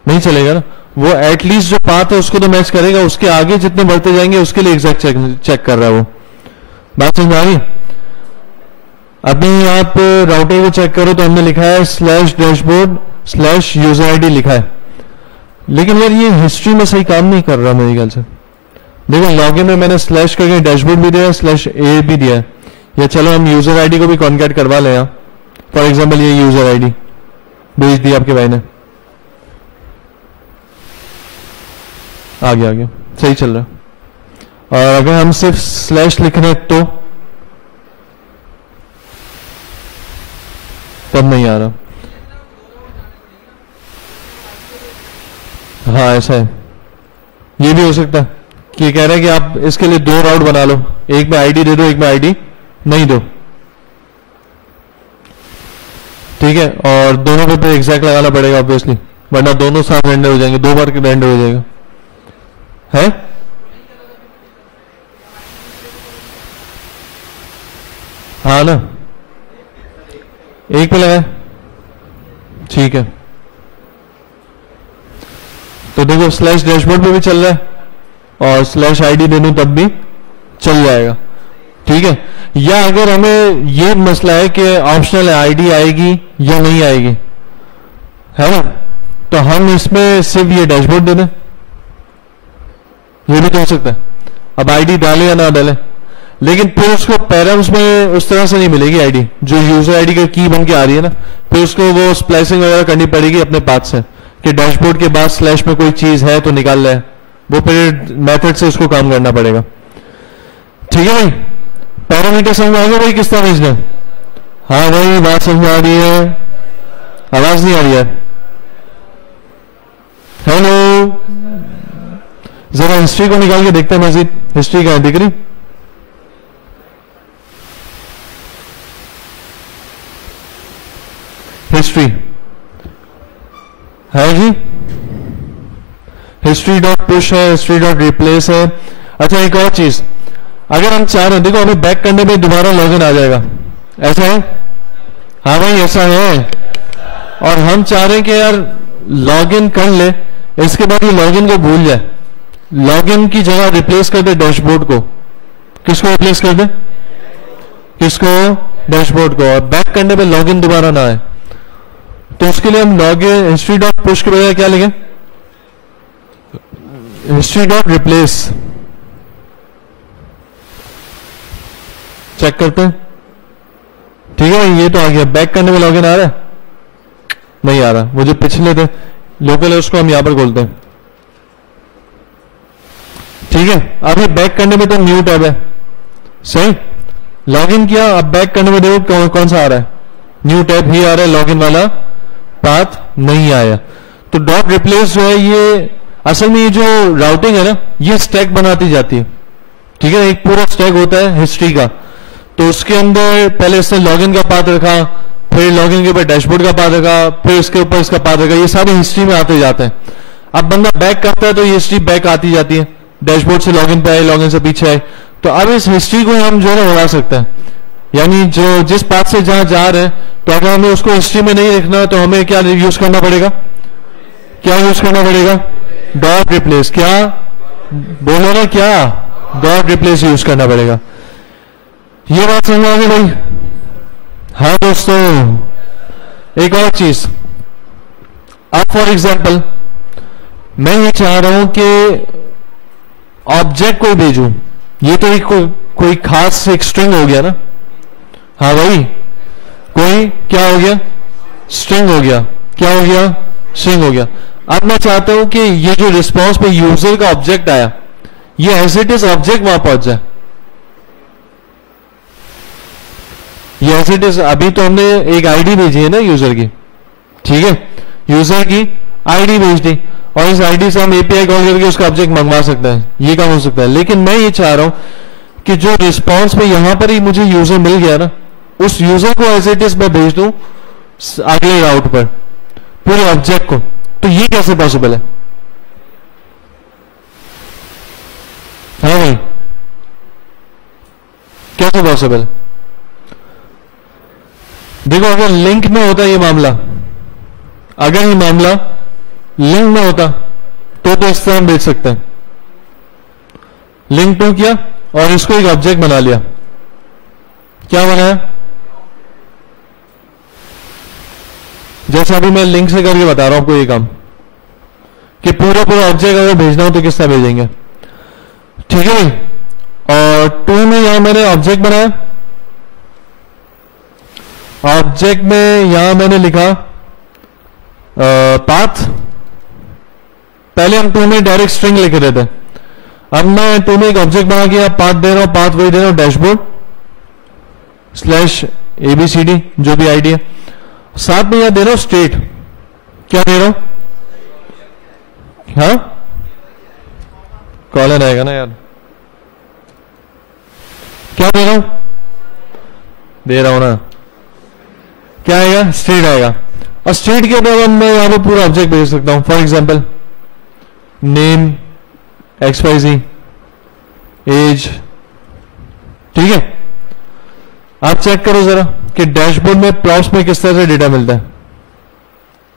नहीं चलेगा ना। वो एटलीस्ट जो पाथ है उसको तो मैच करेगा, उसके आगे जितने बढ़ते जाएंगे उसके लिए एग्जैक्ट चेक कर रहा है वो। बात समझ आ रही? अभी आप राउटर को चेक करो तो हमने लिखा है /डैशबोर्ड/यूजर आईडी लिखा है, लेकिन यार ये हिस्ट्री में सही काम नहीं कर रहा मेरे ख्याल से। देखो, लॉगिन में मैंने स्लैश करके डैशबोर्ड भी दिया है, /a भी दिया है। या चलो हम यूजर आईडी को भी कॉन्कैट करवा लें यहाँ। फॉर एग्जांपल ये यूजर आईडी भेज दी आपके भाई ने, आ गया सही चल रहा है। और अगर हम सिर्फ स्लैश लिख रहे हैं तो तब नहीं आ रहा। हाँ, ऐसा है, ये भी हो सकता है कि कह रहे हैं कि आप इसके लिए 2 राउट बना लो, एक में आईडी दे दो, एक में आईडी नहीं दो, ठीक है। और दोनों पे फिर एग्जैक्ट लगाना पड़ेगा ऑब्वियसली, वरना दोनों साथ रेंडर हो जाएंगे, 2 बार के रेंडर हो जाएगा। है हाँ ना, एक पे लगाए, ठीक है। तो देखो, /डैशबोर्ड पे भी चल रहा है और /आईडी दे दूं तब भी चल जाएगा, ठीक है। या अगर हमें ये मसला है कि ऑप्शनल है, आईडी आएगी या नहीं आएगी, है ना, तो हम इसमें सिर्फ ये डैशबोर्ड दे दें, ये भी तो हो सकता है। अब आईडी डाले या ना डाले, लेकिन फिर उसको पैरम्स में उस तरह से नहीं मिलेगी आईडी, जो यूजर आईडी का की बन के आ रही है ना, फिर उसको वो स्प्लाइसिंग वगैरह करनी पड़ेगी अपने पाथ से, कि डैशबोर्ड के बाद स्लैश में कोई चीज है तो निकाल ले, वो फिर मेथड से उसको काम करना पड़ेगा, ठीक है भाई। पैरामीटर समझ आ गया भाई किस तरह भेजना? हाँ भाई, बात समझ आ रही है? आवाज नहीं आ रही है? हेलो, जरा हिस्ट्री को निकाल के देखते हैं मजीद। हिस्ट्री कहां दिख रही? हिस्ट्री है जी, हिस्ट्री डॉट पुश है, हिस्ट्री डॉट रिप्लेस है। अच्छा एक और चीज, अगर हम चाह रहे हैं, देखो हमें बैक करने में दोबारा लॉगिन आ जाएगा, ऐसा है? हाँ भाई ऐसा है। और हम चाह रहे हैं कि यार लॉगिन कर ले, इसके बाद ये लॉगिन को भूल जाए, लॉगिन की जगह रिप्लेस कर दे डैशबोर्ड को। किसको रिप्लेस कर दे? किसको? डैशबोर्ड को। और बैक करने में लॉगिन दोबारा ना आए, तो उसके लिए हम लॉगिन हिस्ट्री डॉट पुश के बजाय क्या लिखें? History dot replace. चेक करते हैं, ठीक है ये तो आ गया। बैक करने में लॉगिन आ रहा है? नहीं आ रहा, वो जो पिछले थे लोकल है उसको हम यहां पर खोलते हैं, ठीक है। अभी बैक करने में तो न्यू टैब है, सही। लॉगिन किया, अब बैक करने में देखो कौन सा आ रहा है? न्यू टैब ही आ रहा है, लॉगिन वाला पाथ नहीं आया। तो डॉट रिप्लेस जो है ये असल में ये जो राउटिंग है ना, ये स्टैक बनाती जाती है, ठीक है। एक पूरा स्टैक होता है हिस्ट्री का, तो उसके अंदर पहले इसने लॉगिन का पाथ रखा, फिर लॉगिन के ऊपर डैशबोर्ड का पाथ रखा, फिर इसके ऊपर इसका पाथ रखा, ये सारी हिस्ट्री में आते जाते हैं। अब बंदा बैक करता है तो ये हिस्ट्री बैक आती जाती है, डैशबोर्ड से लॉगिन पे आए, लॉगिन से पीछे आए। तो अब इस हिस्ट्री को हम जो है उड़ा सकते हैं, यानी जो जिस पाथ से जहां जा रहे हैं, तो अगर हमें उसको हिस्ट्री में नहीं लिखना तो हमें क्या यूज करना पड़ेगा? क्या यूज करना पड़ेगा? Dot replace. क्या बोलो ना, क्या? डॉट रिप्लेस यूज करना पड़ेगा। ये बात समझ आ गई भाई? हाँ दोस्तों, एक और चीज, अब फॉर एग्जाम्पल मैं ये चाह रहा हूं कि ऑब्जेक्ट को भेजूं, ये तो एक कोई खास एक स्ट्रिंग हो गया ना। हाँ भाई, कोई क्या हो गया? स्ट्रिंग हो गया। क्या हो गया? स्ट्रिंग हो गया। अब मैं चाहता हूं कि ये जो रिस्पॉन्स पे यूजर का ऑब्जेक्ट आया, ये एज इट इज ऑब्जेक्ट वहां पहुंच जाए। ये एज इट इज, अभी तो हमने एक आईडी भेजी है ना यूजर की, ठीक है, यूजर की आईडी भेज दी, और इस आईडी से हम एपीआई कॉल करके उसका ऑब्जेक्ट मंगवा सकते हैं, ये काम हो सकता है। लेकिन मैं ये चाह रहा हूं कि जो रिस्पॉन्स पे यहां पर ही मुझे यूजर मिल गया ना, उस यूजर को एज इट इज मैं भेज दूं अगले राउट पर पूरे ऑब्जेक्ट को। तो ये कैसे पॉसिबल है? हाँ भाई, कैसे पॉसिबल? देखो अगर लिंक में होता ये मामला, अगर ये मामला लिंक में होता तो इस तरह हम भेज सकते हैं। लिंक टू किया और इसको एक ऑब्जेक्ट बना लिया। क्या बनाया? जैसे अभी मैं लिंक से करके बता रहा हूं आपको ये काम, कि पूरा ऑब्जेक्ट अगर भेजना हो तो किस तरह भेजेंगे, ठीक है। और टू में यहां मैंने ऑब्जेक्ट बनाया, ऑब्जेक्ट में यहां मैंने लिखा पाथ। पहले हम टू में डायरेक्ट स्ट्रिंग लिख रहे थे, अब मैं टू में एक ऑब्जेक्ट बना के पाथ दे रहा हूं, पाथ वही दे रहा हूं डैशबोर्ड स्लैश ABCD जो भी आईडी है, साथ में यहां दे रहा हूं स्टेट। क्या दे रहा हूं? हाँ कॉलन आएगा ना यार, क्या दे रहा हूं? दे रहा हूं ना, क्या आएगा? स्टेट आएगा। और स्टेट के ऊपर मैं यहां पर पूरा ऑब्जेक्ट भेज सकता हूं, for example name XYZ as, ठीक है। आप चेक करो जरा कि डैशबोर्ड में प्रॉप्स में किस तरह से डेटा मिलता है।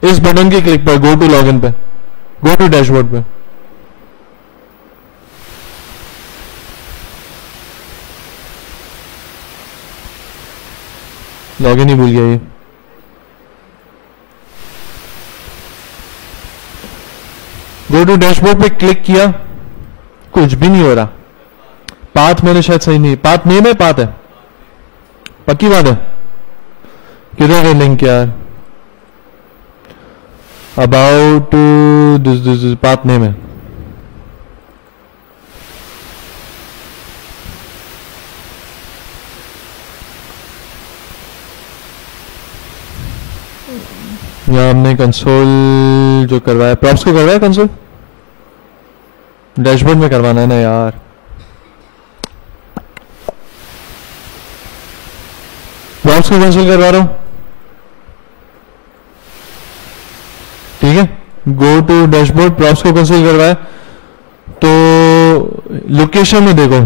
इस बटन के क्लिक पर गो टू लॉगिन पे, गो टू डैशबोर्ड पे, लॉगिन ही भूल गया ये। गो टू डैशबोर्ड पे क्लिक किया, कुछ भी नहीं हो रहा। पाथ मैंने शायद सही नहीं, पाथ नेम है, पाथ है, पक्की बात है। किधर है लिंक यार? अबाउट दिस पाथ नेम है। यहाँ हमने कंसोल जो करवाया, प्रॉप्स को करवाया कंसोल, डैशबोर्ड में करवाना है ना यार। प्रॉप्स को कंसोल करवा रहा हूं, ठीक है। गो टू डैशबोर्ड, प्रॉप्स को कंसोल करवाया, तो लोकेशन में देखो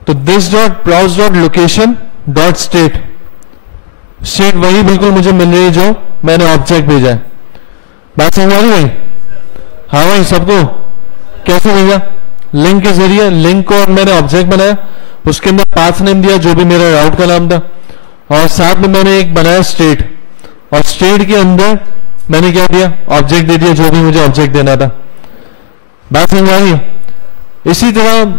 तो this dot props dot location dot state, state वही बिल्कुल मुझे मिल रही है जो मैंने ऑब्जेक्ट भेजा है। बात समझ आ रही भाई? हाँ भाई सबको कैसे भेजा? लिंक के जरिए, लिंक को मैंने ऑब्जेक्ट बनाया, उसके अंदर पाथ नेम दिया जो भी मेरा राउट का नाम था, और साथ में मैंने एक बनाया स्टेट, और स्टेट के अंदर मैंने क्या दिया? ऑब्जेक्ट दे दिया जो भी मुझे ऑब्जेक्ट देना था। बात समझ आ रही है? इसी तरह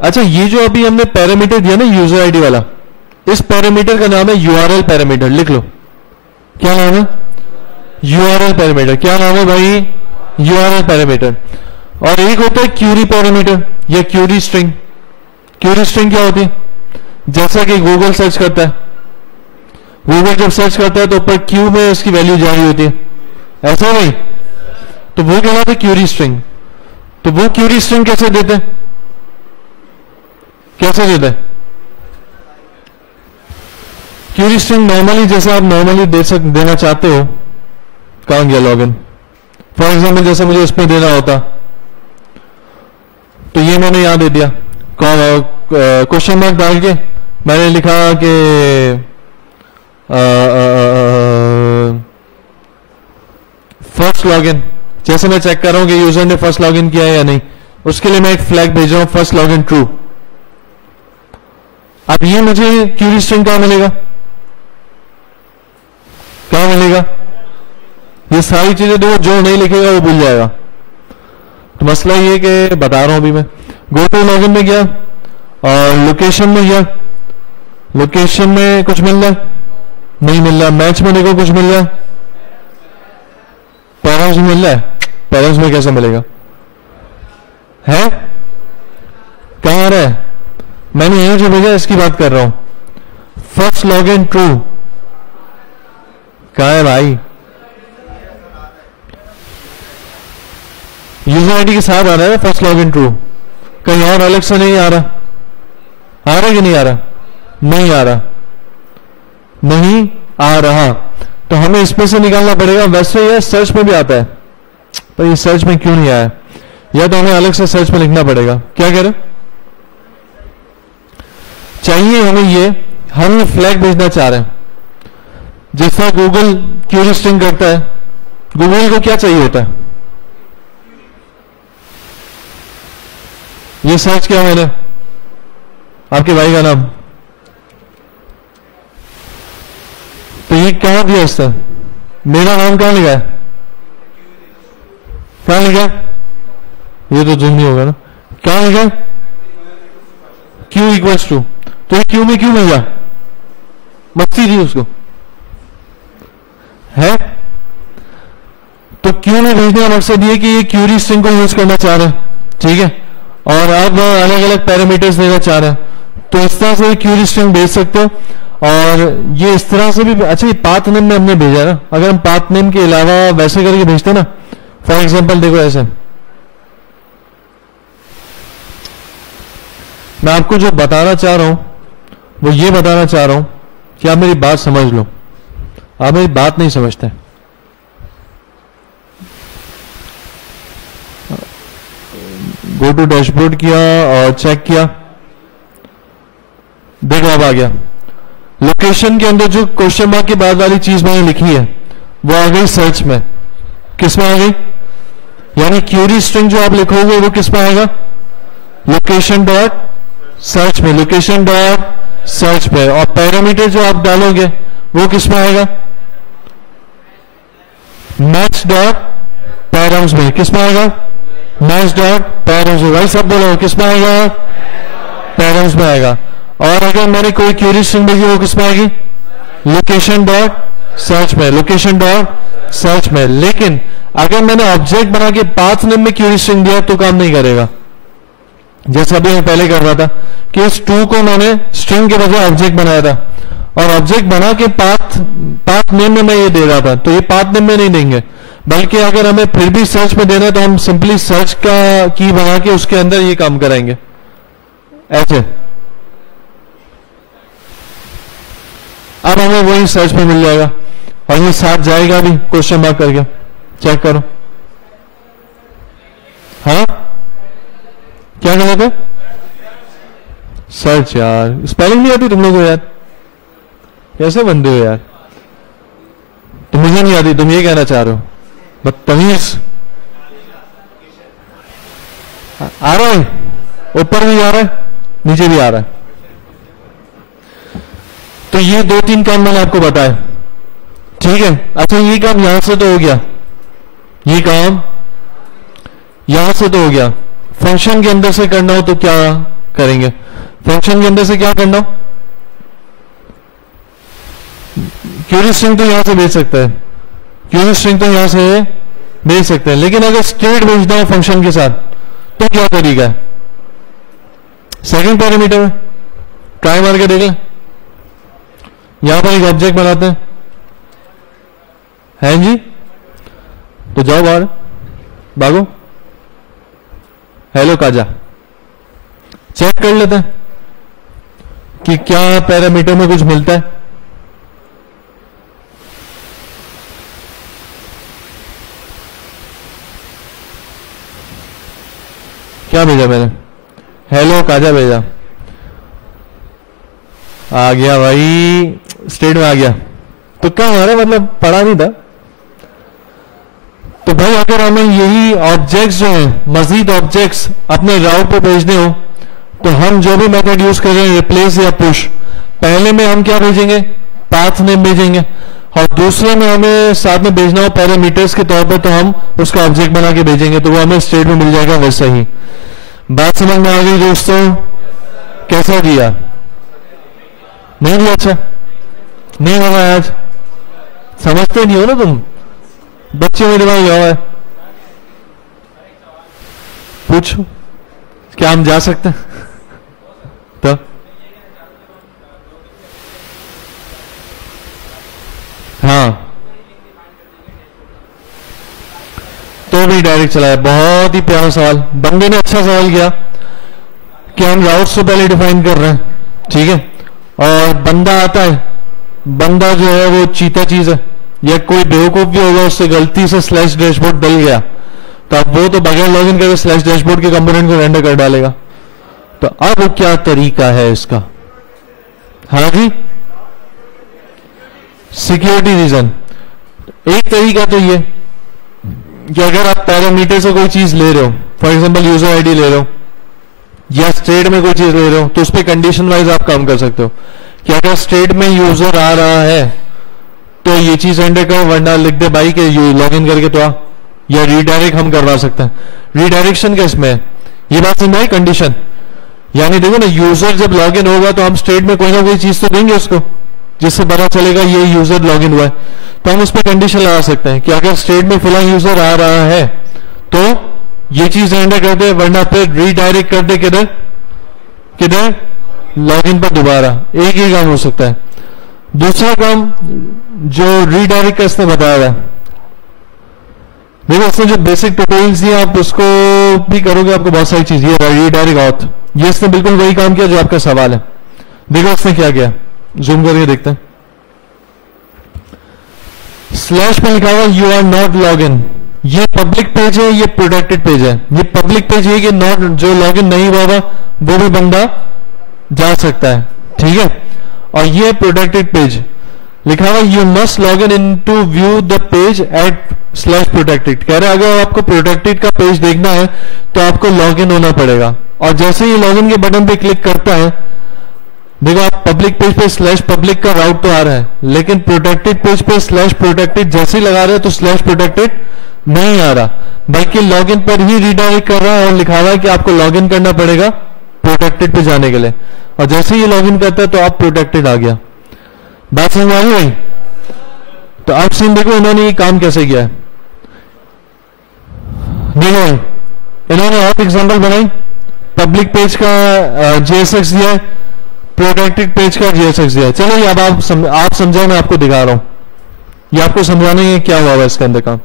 अच्छा ये जो अभी हमने पैरामीटर दिया ना यूजर आईडी वाला, इस पैरामीटर का नाम है यूआरएल पैरामीटर। लिख लो क्या नाम है? URL parameter. क्या नाम है भाई? URL parameter. और एक होता है क्यूरी पैरामीटर या क्यूरी स्ट्रिंग। क्यूरी स्ट्रिंग क्या होती है? जैसा कि गूगल सर्च करता है, गूगल जब सर्च करता है तो ऊपर क्यू में उसकी वैल्यू जारी होती है, ऐसा भाई? तो वो क्या होता है? Query string. तो वो क्यूरी स्ट्रिंग कैसे देते हैं? कैसे देते हैं क्यूरी स्ट्रिंग? नॉर्मली जैसे आप नॉर्मली देना चाहते हो। कहां गया लॉगिन? फॉर एग्जाम्पल जैसे मुझे इसमें देना होता तो ये मैंने यहां दे दिया, क्वेश्चन मार्क डाल के मैंने लिखा कि फर्स्ट लॉगिन। जैसे मैं चेक कर रहा हूं कि यूजर ने फर्स्ट लॉगिन किया है या नहीं, उसके लिए मैं एक फ्लैग भेज रहा हूं, फर्स्ट लॉगिन ट्रू। अब ये मुझे क्यूरी स्ट्रिंग कहां मिलेगा? कहां मिलेगा? ये सारी चीजें देखो, जो नहीं लिखेगा वो भूल जाएगा। तो मसला ये कि बता रहा हूं अभी मैं। गो टू लॉगिन में गया और लोकेशन में गया, लोकेशन में कुछ मिल रहा नहीं मिल रहा। मैच में देखो कुछ मिल रहा है, पैरेंट्स में मिल रहा है। पैरेंट्स में कैसे मिलेगा? है कहां आ रहा है? मैंने यहां जो भेजा इसकी बात कर रहा हूं। फर्स्ट लॉगिन ट्रू कहां है भाई? यूजर आईडी के साथ आ रहा है फर्स्ट लॉगिन ट्रू, कहीं और अलग से नहीं आ रहा। आ रहा कि नहीं आ रहा? नहीं आ रहा, नहीं आ रहा। तो हमें इसमें से निकालना पड़ेगा। वैसे ये सर्च में भी आता है, पर ये सर्च में क्यों नहीं आया? या तो हमें अलग से सर्च में लिखना पड़ेगा। क्या कह रहे? चाहिए हमें ये, हम फ्लैग भेजना चाह रहे हैं जैसा गूगल क्यूरी स्ट्रिंग करता है। गूगल को क्या चाहिए होता है? ये सर्च किया मैंने, आपके भाई का नाम, तो ये कहां दिया इसका? मेरा नाम कहां लिखा है? कहां लिखा है? ये तो जूम नहीं होगा ना। कहां लिखा है? Q equals to. तो ये क्यू में क्यों भेजा? मस्ती थी उसको, है? तो क्यू में भेजने का मकसद ये कि ये क्यूरी स्ट्रिंग को यूज करना चाह रहे हैं, ठीक है, और आप अलग अलग पैरामीटर्स देना चाह रहे हैं, तो इस तरह से क्यूरी स्ट्रिंग भेज सकते हो। और ये इस तरह से भी अच्छा, ये पाथ नेम में हमने भेजा ना। अगर हम पाथ नेम के अलावा वैसे करके भेजते ना, फॉर एग्जांपल देखो ऐसे, मैं आपको जो बताना चाह रहा हूं वो ये बताना चाह रहा हूं कि आप मेरी बात समझ लो। आप मेरी बात नहीं समझते। गो टू डैशबोर्ड किया और चेक किया, देखो अब आ गया। लोकेशन के अंदर जो क्वेश्चन मार्क के बाद वाली चीज मैंने लिखी है वो आ गई सर्च में। किस में आ गई? यानी क्यूरी स्ट्रिंग जो आप लिखोगे वो किस में आएगा? लोकेशन डॉट सर्च में, लोकेशन डॉट सर्च पे। और पैरामीटर जो आप डालोगे वो किस में आएगा? मैच डॉट पैरम्स में। किस में आएगा? मैच डॉट पैरम्स में। भाई सब बोलो, किस में आएगा? पैरम्स में आएगा। और अगर मैंने कोई क्यूरी स्ट्रिंग भेजी वो किस में आएगी? लोकेशन डॉट सर्च में, लोकेशन डॉट सर्च में। लेकिन अगर मैंने ऑब्जेक्ट बना के पाथ नेम में क्यूरी स्ट्रिंग दिया तो काम नहीं करेगा। जैसा अभी मैं पहले कर रहा था कि इस टू को मैंने स्ट्रिंग के बजाय ऑब्जेक्ट बनाया था, और ऑब्जेक्ट बना के पाथ नेम में मैं ये दे रहा था, तो ये पाथ नेम में नहीं देंगे, बल्कि अगर हमें फिर भी सर्च में देना है तो हम सिंपली सर्च का की बना के उसके अंदर ये काम कराएंगे ऐसे। अब हमें वही सर्च में मिल जाएगा और ये साथ जाएगा भी क्वेश्चन मार्क करके। चेक करो, हाँ क्या गलत है? सर्च यार, स्पेलिंग नहीं आती तुम लोगों को यार? कैसे बंदे हो यार? तो मुझे नहीं आती, तुम ये कहना चाह रहे हो? बदतमीज। आ रहा है, ऊपर भी आ रहा है, नीचे भी आ रहा है। तो ये 2-3 काम मैंने आपको बताया, ठीक है। अच्छा ये काम यहां से तो हो गया, ये काम यहां से तो हो गया। फंक्शन के अंदर से करना हो तो क्या करेंगे? फंक्शन के अंदर से क्या करना हो? क्वेरी स्ट्रिंग तो यहां से भेज सकता है, क्वेरी स्ट्रिंग तो यहां से भेज सकते हैं, लेकिन अगर स्ट्रेट भेजना हो फंक्शन के साथ तो क्या तरीका है? सेकंड पैरामीटर में ट्राई मार के देख लें। यहां पर एक ऑब्जेक्ट बनाते हैं जी, तो जाओ बाहर, भागो, हेलो काजा। चेक कर लेते हैं कि क्या पैरामीटर में कुछ मिलता है। क्या भेजा मैंने? हेलो काजा भेजा, आ गया भाई, स्टेट में आ गया। तो क्या हमारा मतलब पढ़ा नहीं था। तो भाई अगर हमें यही ऑब्जेक्ट्स जो हैं, मजीद ऑब्जेक्ट्स अपने राउट पे भेजने हो तो हम जो भी मेथड यूज कर रहे हैं, रिप्लेस या पुश, पहले में हम क्या भेजेंगे? पाथ नेम भेजेंगे, और दूसरे में हमें साथ में भेजना हो पैरामीटर्स के तौर पर, तो हम उसका ऑब्जेक्ट बना के भेजेंगे, तो वो हमें स्टेट में मिल जाएगा वैसा ही। बात समझ में आ गई दोस्तों? कैसा दिया? नहीं दिया? अच्छा नहीं होगा आज, समझते नहीं हो ना तुम, बच्चे में दिमाग हुआ है। पूछो, क्या हम जा सकते हैं? तो हाँ, तो भी डायरेक्ट चलाया। बहुत ही प्यारा सवाल, बंदे ने अच्छा सवाल किया कि हम राउट से पहले डिफाइन कर रहे हैं, ठीक है, और बंदा आता है, बंदा जो है वो चीता चीज है, या कोई बेवकूफ भी होगा, उससे गलती से स्लैश डैशबोर्ड डल गया, तो अब वो तो बगैर लॉगिन करके स्लैश डैशबोर्ड के कंपोनेंट को रेंडर कर डालेगा। तो अब क्या तरीका है इसका? हाँ जी, सिक्योरिटी रीजन। एक तरीका तो ये कि अगर आप पैरामीटर से कोई चीज ले रहे हो, फॉर एग्जांपल यूजर आईडी ले रहे हो या स्टेट में कोई चीज ले रहे हो, तो उस पर कंडीशन वाइज आप काम कर सकते हो कि अगर स्टेट में यूजर आ रहा है तो ये चीज एंटर करो, वरना लिख दे भाई कि लॉग इन करके तो आ, या रीडायरेक्ट हम करवा सकते हैं। रीडायरेक्शन का इसमें ये बात समझ आई? कंडीशन यानी देखो ना, यूजर जब लॉग इन होगा तो हम स्टेट में कोई ना कोई चीज तो देंगे उसको, जिससे पता चलेगा ये यूजर लॉग इन हुआ है। तो हम उस पर कंडीशन लगा सकते हैं कि अगर स्टेट में फिलहाल यूजर आ रहा है तो ये चीज एंटर कर दे, वरना फिर रीडायरेक्ट कर दे किधर किधर, लॉग इन पर दोबारा। एक ही काम हो सकता है। दूसरा काम जो रीडायरेक्ट का इसने बताया है, देखो इसने जो बेसिक ट्यूटोरियल्स दिए आप उसको भी करोगे, आपको बहुत सारी चीज, ये रीडायरेक्ट ऑथ, ये इसने बिल्कुल वही काम किया जो आपका सवाल है। देखो इसने क्या किया, जूम करके देखते हैं। स्लैश पे लिखा हुआ you are not log in, ये पब्लिक पेज है, ये प्रोटेक्टेड पेज है। ये पब्लिक पेज है कि नॉट, जो लॉग इन नहीं हुआ वो भी बंदा जा सकता है, ठीक है। और ये प्रोटेक्टेड पेज लिखा हुआ you must log in to view the page at slash protected. कह रहे अगर आपको प्रोटेक्टेड का पेज देखना है तो आपको लॉग इन होना पड़ेगा, और जैसे ही लॉग इन के बटन पे क्लिक करता है, देखो आप पब्लिक पेज पे स्लैश पब्लिक का राउट तो आ रहा है, लेकिन प्रोटेक्टेड पेज पे स्लैश प्रोटेक्टेड जैसे ही लगा रहे हैं तो स्लैश प्रोटेक्टेड नहीं आ रहा, बल्कि लॉगिन पर ही रीडायरेक्ट कर रहा है और लिखा हुआ है कि आपको लॉगिन करना पड़ेगा प्रोटेक्टेड पे जाने के लिए। और जैसे ही लॉगिन करता है तो आप प्रोटेक्टेड आ गया। बात समझ आ गई? तो आप सीन देखो इन्होंने ये काम कैसे किया है। देखो इन्होंने और एग्जांपल बनाई, पब्लिक पेज का JSX दिया है, प्रोटेक्टेड पेज का जीएसएक्स दिया है। चलो ये अब आप समझाओ, मैं आपको दिखा रहा हूं, ये आपको समझाने में क्या हुआ इसके अंदर काम।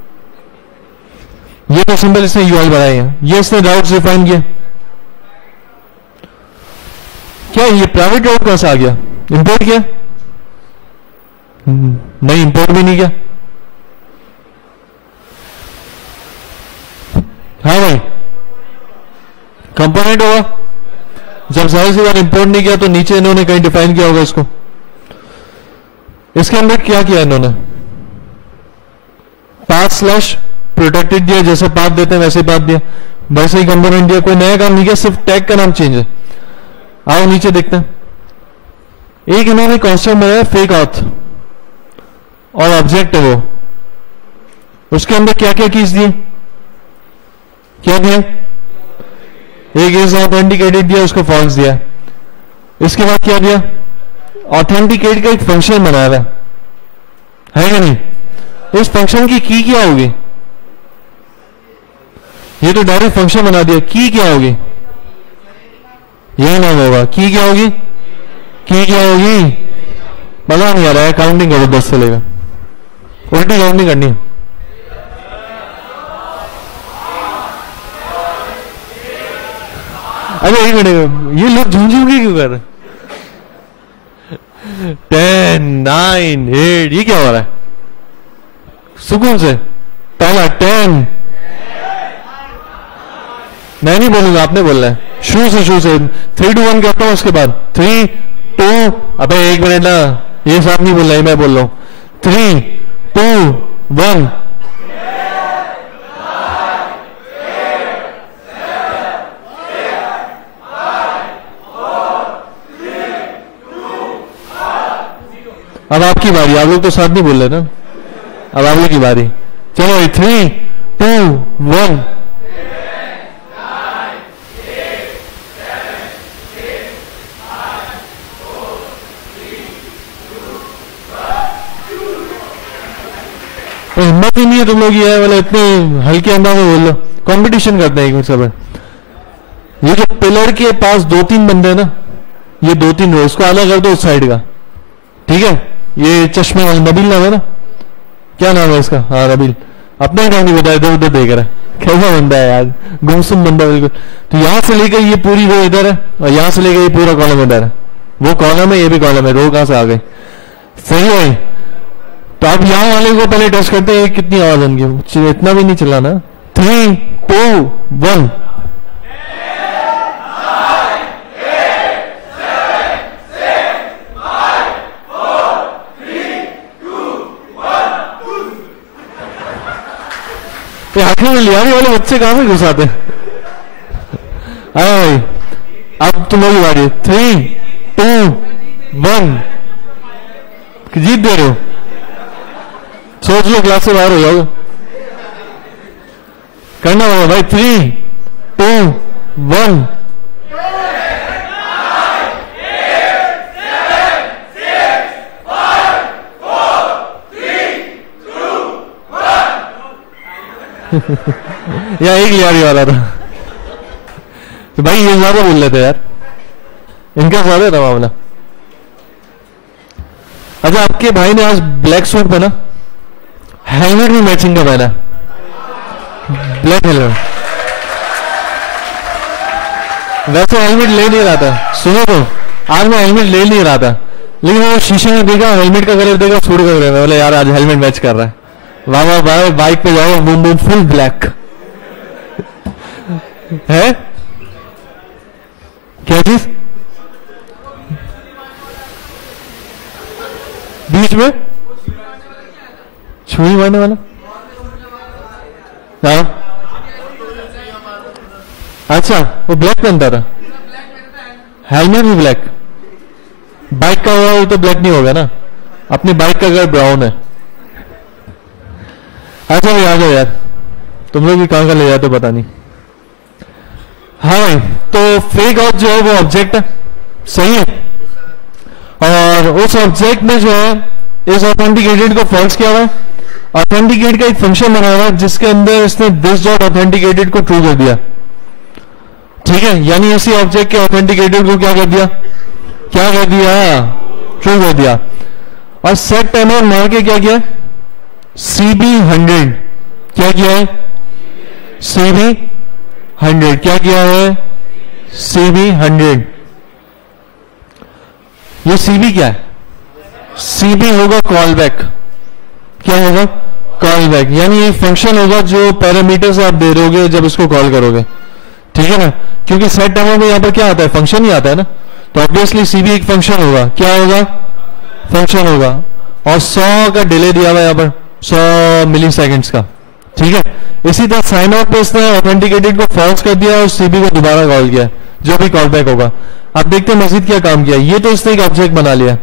ये तो सिंपल इसने यूआई बनाई है, ये इसने राउट्स डिफाइन किया। क्या ये प्राइवेट राउट कहां से आ गया? इंपोर्ट किया? नहीं, इंपोर्ट भी नहीं किया। हाँ भाई, कंपोनेंट होगा। जब जाहिर सी बात इंपोर्ट नहीं किया तो नीचे इन्होंने कहीं डिफाइन किया होगा इसको। इसके अंदर क्या किया इन्होंने? पाथ स्लैश प्रोटेक्टेड दिया, जैसे पाथ देते हैं वैसे पाथ दिया, वैसे ही कंपोनेंट दिया, कोई नया काम नहीं किया, सिर्फ टैग का नाम चेंज है। आओ नीचे देखते हैं। एक इन्होंने कॉन्स्टेंट बनाया फेक ऑथ और ऑब्जेक्ट है वो, उसके अंदर क्या क्या कीज दिए? क्या दिया? एक इज ऑथेंटिकेटेड दिया, उसको फॉल्स दिया। इसके बाद क्या दिया? ऑथेंटिकेट का एक फंक्शन बनाया हुआ है या नहीं? इस फंक्शन की की क्या होगी? ये तो डायरेक्ट फंक्शन बना दिया, की क्या होगी? यह नाम होगा, की क्या होगी? की क्या होगी पता नहीं आ रहा है, काउंटिंग करो 10 से लेकर, उल्टी काउंटिंग करनी है। अरे एक मिनट, ये लोग झुंझुंगी क्यों कर रहे? 10, 9, 8, ये क्या हो रहा है? सुकून से पहला 10, मैं नहीं बोलूंगा, आपने बोलना है। शुरू से 3, 2, 1 कहता हूं, उसके बाद 3, 2, अबे एक मिनट ना, ये साथ नहीं बोल रहा है, मैं बोल रहा हूं। 3, 2, 1। अब आपकी बारी, आप लोग तो साथ नहीं बोल रहे ना, अब आप लोग की बारी। चलो 3, 2, 1। हिम्मत ही नहीं है तुम लोग ये वाला इतने हल्के अंदाज में बोल लो। कंपटीशन करते हैं एक मिनट सब। ये जो पिलर के पास 2-3 बंदे हैं ना, ये 2-3 रो, इसको अलग कर दो उस साइड का, ठीक है? ये चश्मे वाला नबील नाम है ना, क्या नाम है इसका? हाँ नबील, अपना नाम नहीं बताया, इधर उधर देख रहा है, कैसा बंदा है यार, गुमसुम बंदा बिल्कुल। तो यहां से लेकर ये पूरी रो इधर है, और यहां से लेकर ये पूरा कॉलम इधर है। वो कॉलम है, ये भी कॉलम है, रो कहां से आ गई? सही है। तो आप यहां वाले को पहले टेस्ट करते हैं कितनी आवाज आएगी, इतना भी नहीं चलाना। 3, 2, 1। आखिर में लियाने वाले बच्चे कहां से घुसाते हैं? भाई अब तुम लोग बारी। 3, 2, 1। जीत दे रहे हो, सोच लो, क्लास से बाहर हो जाओगे। करना होगा भाई। 3, 2, 1। या एक लियारी वाला था तो भाई ये ज्यादा बोल लेते यार, इनका ज्यादा था मामला। अच्छा, आपके भाई ने आज ब्लैक सूट पहना, हेलमेट भी मैचिंग का पहना, ब्लैक हेलमेट। वैसे हेलमेट ले नहीं रहा था, सुनो तो, आज मैं हेलमेट ले नहीं रहा था, लेकिन वो शीशे में देखा, हेलमेट का कलर देखा, सूट का कलर, बोले यार आज हेलमेट मैच कर रहा है। वाह वाह वाह, बाइक पे जाओ, बूम बूम, फुल ब्लैक है। क्या चीज बीच में छुरी मारने वाला? हाँ अच्छा, वो ब्लैक पहनता था, हेलमेट भी ब्लैक। बाइक का हुआ वो तो ब्लैक नहीं होगा ना, अपनी बाइक का कलर ब्राउन है। अच्छा भाई आ जाओ यार, तुम लोग भी कहां का ले जाते पता नहीं। हाँ तो फेक ऑथ जो है वो ऑब्जेक्ट है, सही है, और उस ऑब्जेक्ट में जो है इस ऑथेंटिकेटेड को फॉल्स किया हुआ है। ऑथेंटिकेट का एक फंक्शन बना हुआ है जिसके अंदर इसने दिस डॉट ऑथेंटिकेटेड को ट्रू कर दिया, ठीक है? यानी इसी ऑब्जेक्ट के ऑथेंटिकेटेड को क्या कर दिया? क्या कह दिया, ट्रू कह दिया। और सेट टाइमर मार के क्या किया, CB100 क्या किया है, CB100 क्या किया है, CB100। ये CB क्या है, CB होगा कॉल बैक, क्या होगा, कॉल बैक, यानी ये फंक्शन होगा जो पैरामीटर्स आप दे रहोगे जब इसको कॉल करोगे, ठीक है ना। क्योंकि सेट टाइमर में यहां पर क्या आता है, फंक्शन ही आता है ना, तो ऑब्वियसली CB एक फंक्शन होगा, क्या होगा, फंक्शन होगा। और 100 का डिले दिया हुआ यहां पर, 100 मिली सेकेंड्स का, ठीक है। इसी तरह साइन आउट पे इसने ऑथेंटिकेटेड को फॉल्स कर दिया और CB को दोबारा कॉल किया, जो भी कॉल बैक होगा। अब देखते हैं मजीद क्या काम किया। ये तो इसने एक ऑब्जेक्ट बना लिया,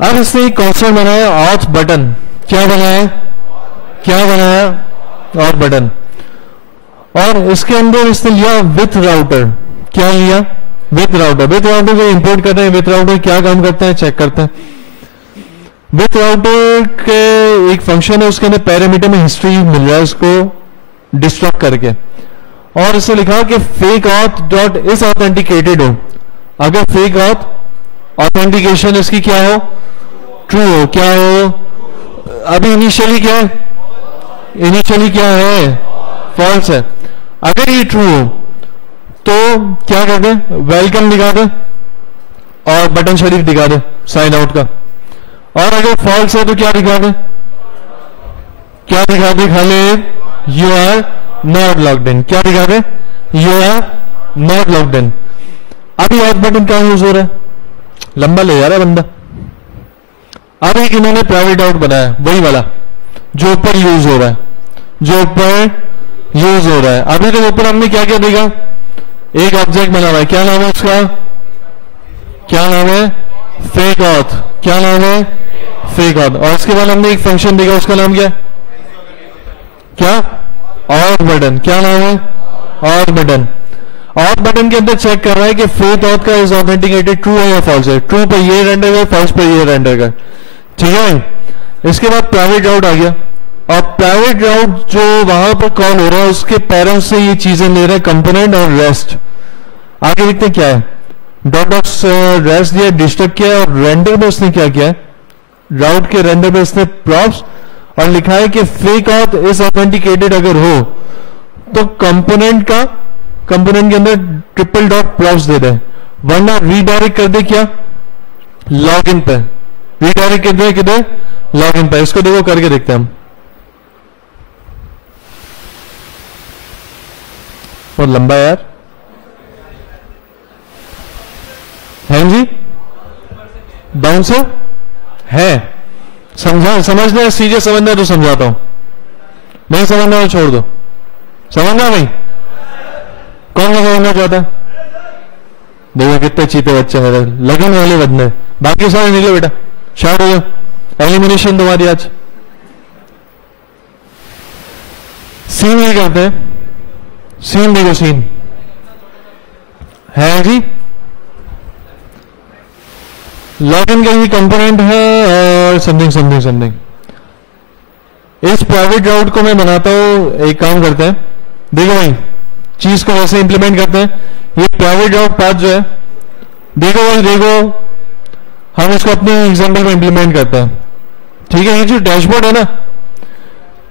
अब इसने एक कॉन्स्टेंट बनाया ऑथ बटन, क्या बनाया, क्या बनाया, ऑथ बटन। और इसके अंदर इसने लिया विथ राउटर, क्या लिया, विथ राउटर। विथ राउटर को इंपोर्ट कर रहे हैं, विथ राउटर क्या काम करता है चेक करते हैं। विथ राउटर के एक फंक्शन है, उसके अंदर पैरामीटर में हिस्ट्री मिल रहा है उसको डिस्ट्रक्ट करके, और इसे लिखा कि fake auth dot is authenticated हो। अगर फेक ऑथ ऑथेंटिकेशन इसकी क्या हो, ट्रू हो, क्या हो, अभी इनिशियली क्या है, इनिशियली क्या है, फॉल्स है। अगर ये ट्रू हो तो क्या कर दे, वेलकम दिखा दे और बटन शरीफ दिखा दे साइन आउट का। और अगर फॉल्स है तो क्या दिखा दे, क्या दिखा दे, खाली you are not logged in, क्या दिखा दे, you are not logged in. अभी ऑथ बटन क्या यूज हो रहा है, लंबा ले जा रहा है बंदा। अब एक इन्होंने प्राइवेट आउट बनाया, वही वाला जो ऊपर यूज हो रहा है, जो ऊपर यूज हो रहा है। अभी तो ऊपर हमने क्या क्या देखा, एक ऑब्जेक्ट बना हुआ है, क्या नाम है उसका, क्या नाम है, फेक ऑथ, क्या नाम है, फेक ऑथ। और उसके बाद हमने एक फंक्शन देखा, उसका नाम क्या, क्या, ऑथ बटन, क्या नाम है, ऑथ बटन। ऑथ बटन के अंदर चेक कर रहा है कि फेक ऑथ का इज ऑथेंटिकेटेड ट्रू है या फॉल्स है, ट्रू पर ये रेंडर कर, फॉल्स पर ये रेंडर कर, ठीक है। इसके बाद प्राइवेट राउट आ गया, और प्राइवेट राउट जो वहां पर कॉल हो रहा है उसके पेरेंट्स से ये चीजें ले रहे हैं, कंपोनेंट और रेस्ट। आगे देखते हैं क्या है, डॉट डॉट रेस्ट दिया, डिस्ट्रक्ट किया, और रेंडर में उसने क्या किया है, राउट के रेंडर में इसने प्रॉप्स और लिखा है कि फेक ऑथ इज ऑथेंटिकेटेड अगर हो तो कंपोनेंट का, कंपोनेंट के अंदर ट्रिपल डॉट प्रॉप्स दे दे, वरना रीडायरेक्ट कर दे क्या, लॉग इन पे, रीडायरेक्ट कर दे किधर, लॉग इन पे। इसको देखो करके देखते हैं हम, बहुत लंबा यार है जी, बाउंसर है, समझा, समझना है, सीधे समझना है तो समझाता हूं, नहीं समझना है छोड़ दो, समझना भाई, कौन सा समझना चाहता है, देखो कितने चीते बच्चे मेरे, लगन वाले बंदे, बाकी सारे निकलो बेटा, शार्ट हो जाओ, एलिमिनेशन तुम्हारी आज। सीन ये करते हैं, सीन देखो, सीन है जी, लॉगिन का ही कंपोनेंट है और समथिंग समथिंग समथिंग। इस प्राइवेट राउट को मैं बनाता हूं, एक काम करते हैं, देखो भाई चीज को वैसे इंप्लीमेंट करते हैं। ये प्राइवेट राउट पाथ जो है, देखो भाई देखो, हम इसको अपने एग्जांपल में इंप्लीमेंट करते हैं, ठीक है। ये जो डैशबोर्ड है ना,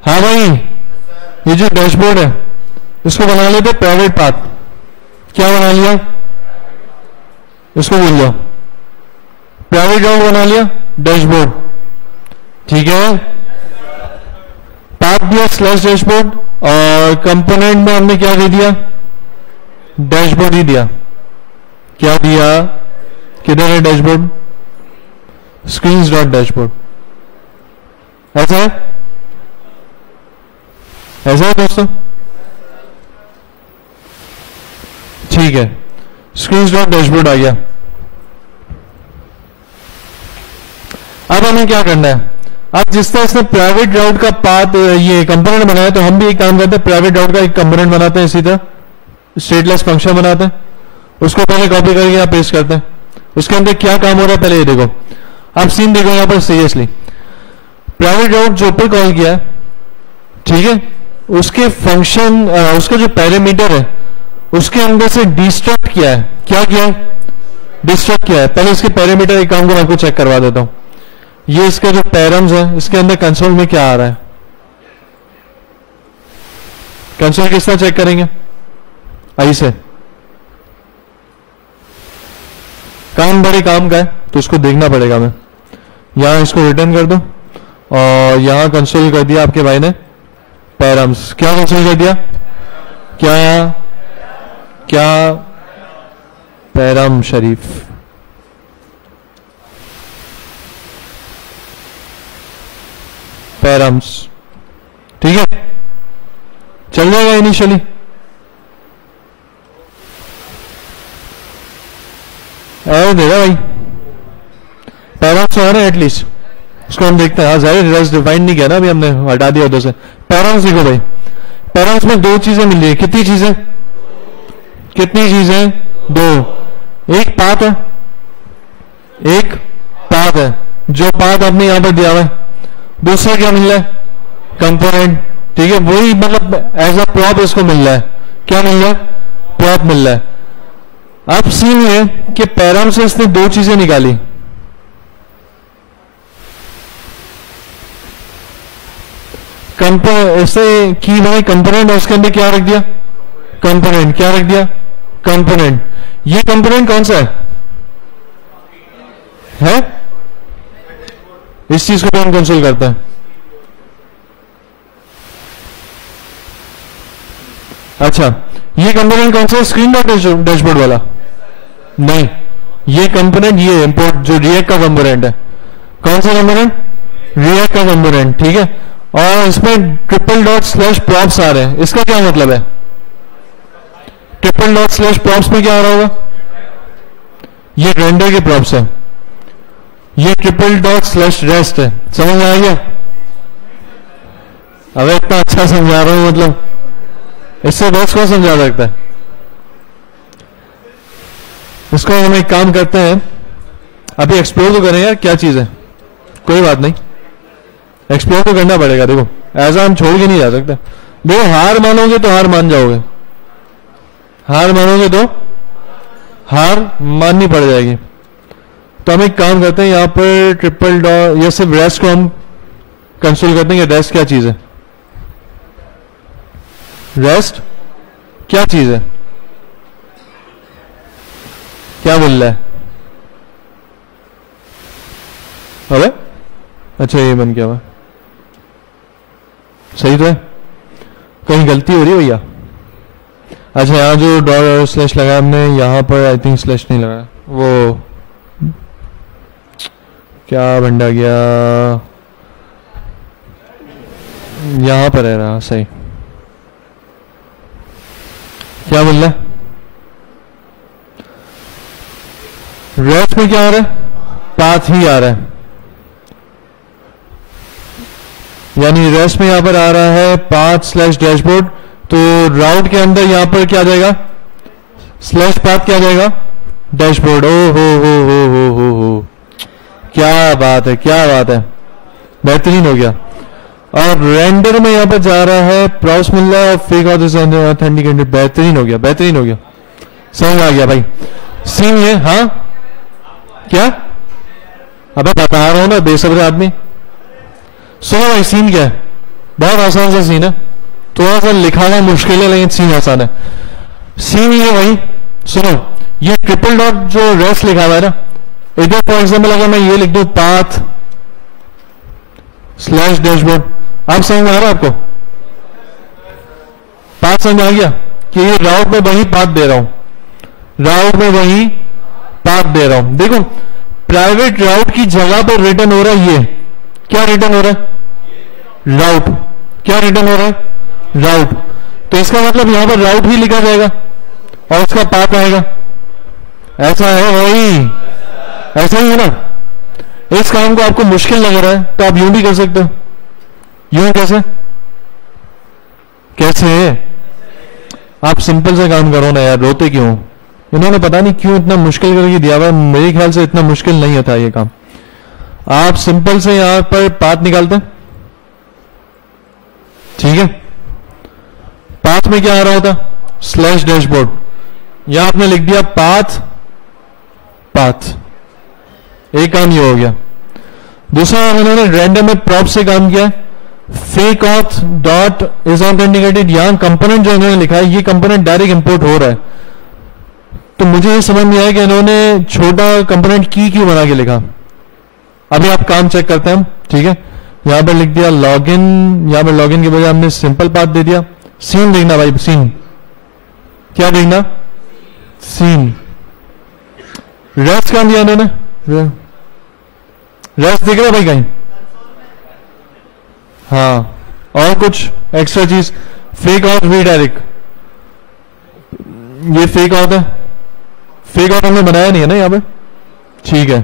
हाँ भाई ये जो डैशबोर्ड है इसको बना लेते प्राइवेट पाथ, क्या बना लिया, इसको बोल लो प्राइवेट राउट बना लिया, डैशबोर्ड, ठीक है। पाथ दिया स्लैश डैशबोर्ड, और कंपोनेंट में हमने क्या दे दिया, डैशबोर्ड ही दिया, क्या दिया, किधर है डैशबोर्ड, स्क्रीन्स डॉट डैशबोर्ड, ऐसा है, ऐसा है दोस्तों, ठीक है। स्क्रीन्स डॉट डैशबोर्ड आ गया। अब हमें क्या करना है, अब जिस तरह इसने प्राइवेट राउट का पाथ ये कंपोनेंट बनाया, तो हम भी एक काम करते हैं, प्राइवेट राउट का एक कंपोनेंट बनाते हैं, इसी तरह स्टेटलेस फंक्शन बनाते हैं, उसको पहले कॉपी करके यहाँ पेस्ट करते हैं। उसके अंदर क्या काम हो रहा है पहले ये देखो, आप सीन देखो यहाँ पर सीरियसली, प्राइवेट राउट जो ऊपर कॉल किया, ठीक है, उसके फंक्शन उसका जो पैरामीटर है उसके अंदर से डिस्ट्रक्ट किया है, क्या किया है, डिस्ट्रक्ट किया है। पहले इसके पैरामीटर एक काम को मैं आपको चेक करवा देता हूं। ये इसका जो पैरम्स है, इसके अंदर कंसोल में क्या आ रहा है, कंसोल किस तरह चेक करेंगे, आई से। काम बड़े काम का है तो उसको देखना पड़ेगा। मैं यहां इसको रिटर्न कर दूं और यहां कंसोल कर दिया आपके भाई ने पैरम्स। क्या कंसोल कर दिया, क्या क्या पैरम शरीफ। पैरम्स, ठीक है, चल जाएगा इनिशियली। एरर देगा भाई, पैरम्स है ना एटलीस्ट, उसको हम देखते हैं। हाँ जाहिर रेस्ट डिफाइन नहीं किया ना अभी हमने, हटा दिया उधर से। पैरम्स देखो भाई, पैरम्स में दो चीजें मिल रही है। कितनी चीजें, कितनी चीजें, दो। एक पाथ है, एक पाथ है, जो पाथ आपने यहां पर दिया हुआ है। दूसरा क्या मिल रहा है, कंपोनेंट, ठीक है, वही मतलब एज अ प्रॉप इसको मिल रहा है। क्या मिल रहा है, प्रॉप मिल रहा है। अब सीन ये कि पैरम से इसने दो चीजें निकाली। ऐसे की भाई कंपोनेंट, और उसके अंदर क्या रख दिया, कंपोनेंट। क्या रख दिया, कंपोनेंट। ये कंपोनेंट कौन सा है? इस चीज को कौन कंसोल करता है? अच्छा, ये कंपोनेंट कौन सा है, स्क्रीन डॉट डैशबोर्ड वाला? नहीं, ये कंपोनेंट, ये इंपोर्ट जो रिएक्ट का कंपोनेंट है। कौन सा कंपोनेंट, रिएक्ट का कंपोनेंट, ठीक है। और इसमें ट्रिपल डॉट स्लैश प्रॉप्स आ रहे हैं। इसका क्या मतलब है, ट्रिपल डॉट स्लैश प्रॉप्स में क्या आ रहा होगा, ये रेंडर के प्रॉप्स है। ये ट्रिपल डॉट स्लैश रेस्ट है। समझ में आ गया? अब इतना अच्छा समझा रहा हूं, मतलब इससे बस को समझा सकता है। इसको हम एक काम करते हैं, अभी एक्सप्लोर तो करें यार, क्या चीज है, कोई बात नहीं, एक्सप्लोर तो करना पड़ेगा। देखो ऐसा हम छोड़ के नहीं जा सकते। देखो हार मानोगे तो हार मान जाओगे, हार मानोगे तो हार माननी पड़ जाएगी। तो हम एक काम करते हैं, यहां पर ट्रिपल डॉट, ये सिर्फ रेस्ट को हम कंसोल करते हैं कि रेस्ट क्या चीज है, रेस्ट क्या चीज है, क्या बोल रहा है? अबे अच्छा ये बन गया हुआ, सही तो है, कहीं गलती हो रही है भैया? अच्छा यहाँ जो डॉट स्लैश लगाया हमने, यहाँ पर आई थिंक स्लैश नहीं लगाया, वो क्या बंडा गया, यहाँ पर है रहा, सही। क्या बोल रहा है, रेस्ट में क्या आ रहा है, पाथ ही आ रहा है, यानी रेस्ट में यहां पर आ रहा है पाथ स्लैश डैशबोर्ड। तो राउट के अंदर यहां पर क्या जाएगा, स्लैश पाथ क्या जाएगा, डैशबोर्ड। ओ हो, क्या बात है, क्या बात है, बेहतरीन हो गया। और रेंडर में यहां पर जा रहा है प्रॉप्स मिल रहा है और फेक ऑथेंटिकेटेड। बेहतरीन हो गया, बेहतरीन हो गया, समझ आ गया भाई। सीन ये, हाँ क्या, अबे बता रहा हूं ना बेसब्र आदमी। सुनो भाई सीन क्या है, बहुत आसान सा सीन है, थोड़ा सा लिखाना मुश्किल है लेकिन सीन आसान है। सीन ये भाई सुनो, ये ट्रिपल डॉट जो रेस्ट लिखा हुआ है ना, इधर फॉर एग्जाम्पल अगर मैं ये लिख दूं पाथ स्लैश डैशबोर्ड, आप समझ में आ रहा है आपको, पाथ समझ आ गया कि ये राउट में वही पाथ दे रहा हूं, राउट में वही पाथ दे रहा हूं। देखो प्राइवेट राउट की जगह पर रिटर्न हो रहा है, ये क्या रिटर्न हो रहा है, राउट। क्या रिटर्न हो रहा है, राउट। तो इसका मतलब यहां पर राउट ही लिखा जाएगा और उसका पाथ आएगा। ऐसा है भाई, ऐसा ही है ना। इस काम को आपको मुश्किल लग रहा है तो आप यूं भी कर सकते हो। यूं कैसे, कैसे आप सिंपल से काम करो ना यार, रोते क्यों? इन्होंने पता नहीं क्यों इतना मुश्किल करके दिया हुआ है, मेरे ख्याल से इतना मुश्किल नहीं होता ये काम। आप सिंपल से यहां पर पाथ निकालते हैं, ठीक है। पाथ में क्या आ रहा होता, स्लैश डैशबोर्ड। यहां आपने लिख दिया पाथ पाथ। एक काम ये हो गया। दूसरा उन्होंने रैंडम में प्रॉप से काम किया, fake auth dot is authenticated. यहां कंपोनेंट जो इन्होंने लिखा है ये कंपोनेंट डायरेक्ट इंपोर्ट हो रहा है, तो मुझे ये समझ नहीं आया कि इन्होंने छोटा कंपोनेंट की क्यों बना के लिखा। अभी आप काम चेक करते हैं, ठीक है। यहां पर लिख दिया लॉगिन, यहां पर लॉगिन के बजाय हमने सिंपल पाथ दे दिया। सीन देखना भाई, सीन क्या देखना, सीन। रेस्ट कहां दिया इन्होंने, रेस्ट दिख रहा है भाई कहीं, हाँ। और कुछ एक्स्ट्रा चीज, फेक आउट रीडायरेक्ट, ये फेक आउट है, फेक आउट हमने बनाया नहीं है ना यहां पे, ठीक है।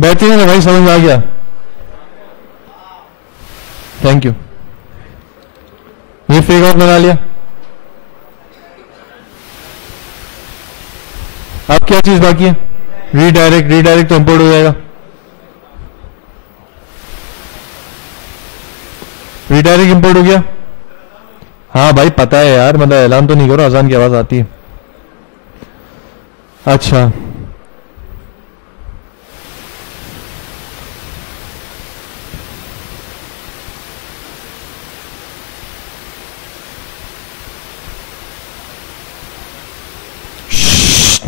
बेहतरीन है भाई, समझ में आ गया, थैंक यू। ये फेक आउट बना लिया। अब क्या चीज बाकी है, रीडायरेक्ट। रीडायरेक्ट तो इंपोर्ट हो जाएगा, रीडायरेक्ट इंपोर्ट हो गया। हाँ भाई पता है यार, मतलब ऐलान तो नहीं करो, अजान की आवाज आती है। अच्छा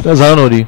अजान हो रही,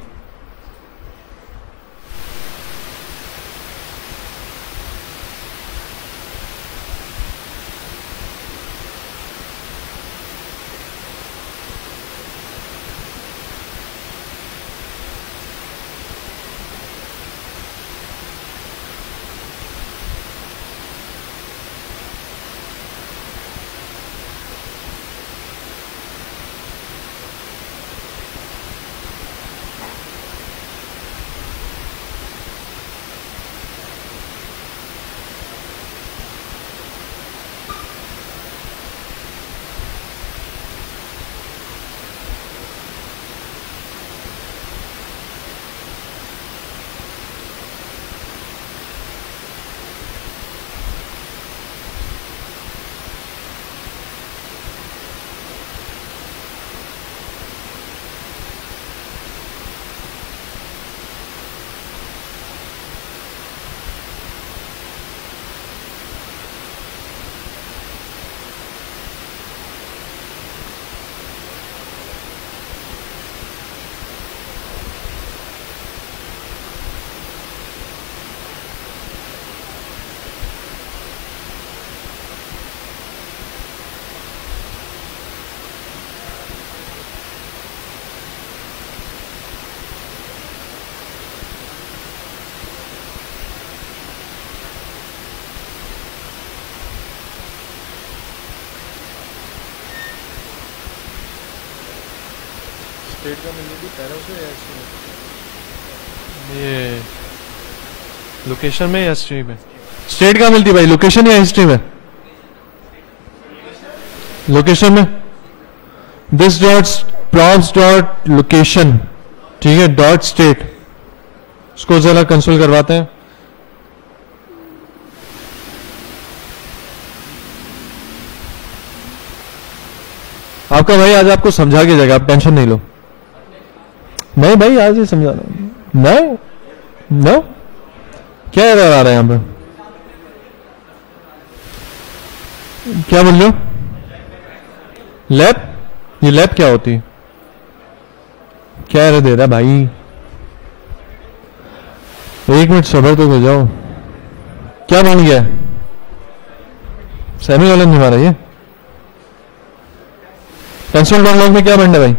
स्टेट का मिलनी थी पैरों से या ये लोकेशन में या हिस्ट्री में, स्टेट का मिलती भाई, लोकेशन या हिस्ट्री में, लोकेशन में। This dot props dot location, ठीक है, डॉट स्टेट। उसको जरा कंसोल करवाते हैं। आपका भाई आज आपको समझा के जाएगा, आप टेंशन नहीं लो। नहीं भाई आज ही समझा रहा, नहीं नो क्या एरर आ रहा है यहां पे, क्या बोल रहे हो, लैब, ये लैब क्या होती है, क्या एरर दे रहा है भाई, एक मिनट सबर तो हो जाओ। क्या बन गया, सेमी वाला नहीं मारा ये, कंसोल लॉग में क्या बन रहा है भाई,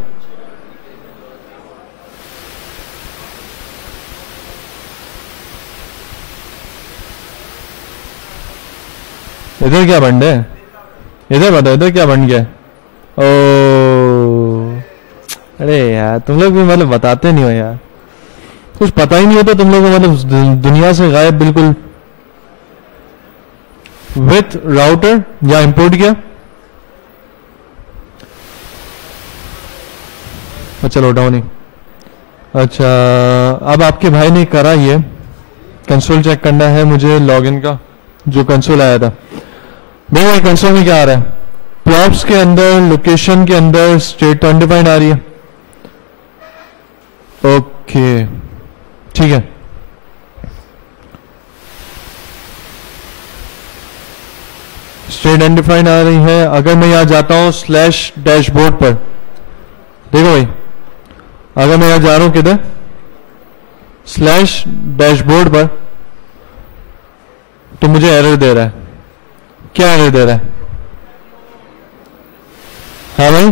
इधर क्या बन रहा है, इधर बताओ इधर क्या बन गया। ओ अरे यार तुम लोग भी मतलब बताते नहीं हो यार, कुछ पता ही नहीं होता तुम लोग को, मतलब दुनिया से गायब बिल्कुल। विथ राउटर या इंपोर्ट किया, अच्छा लो डाउन ही। अच्छा अब आपके भाई ने करा, ये कंसोल चेक करना है मुझे, लॉगिन का जो कंसोल आया था। भाई कंसोल में क्या आ रहा है, प्रॉप्स के अंदर, लोकेशन के अंदर स्टेट अनडिफाइंड आ रही है। ओके ठीक है, स्टेट अनडिफाइंड आ रही है। अगर मैं यहां जाता हूं स्लैश डैशबोर्ड पर, देखो भाई, अगर मैं यहां जा रहा हूं किधर, स्लैश डैशबोर्ड पर, तो मुझे एरर दे रहा है। क्या एरर दे रहा है? हाँ भाई,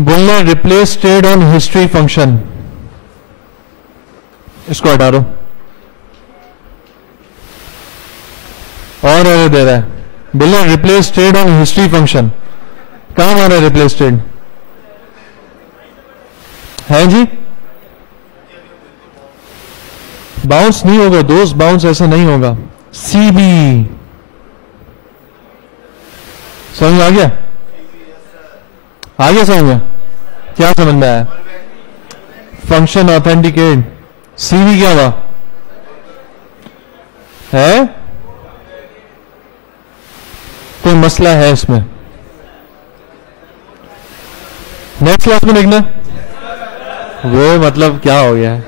बोलना replace state on history function, इसको हटा दो। और एरर दे रहा है, बोलना replace state on history function. कहां मारा रिप्लेस स्टेट है जी? बाउंस नहीं होगा दोस्त, बाउंस ऐसा नहीं होगा। सीबी समझ आ गया? आ गया समझ में? क्या समझ में आया? फंक्शन ऑथेंटिकेट, सीबी क्या हुआ है? कोई मसला है इसमें? नेक्स्ट क्लास में देखना। वो मतलब क्या हो गया है?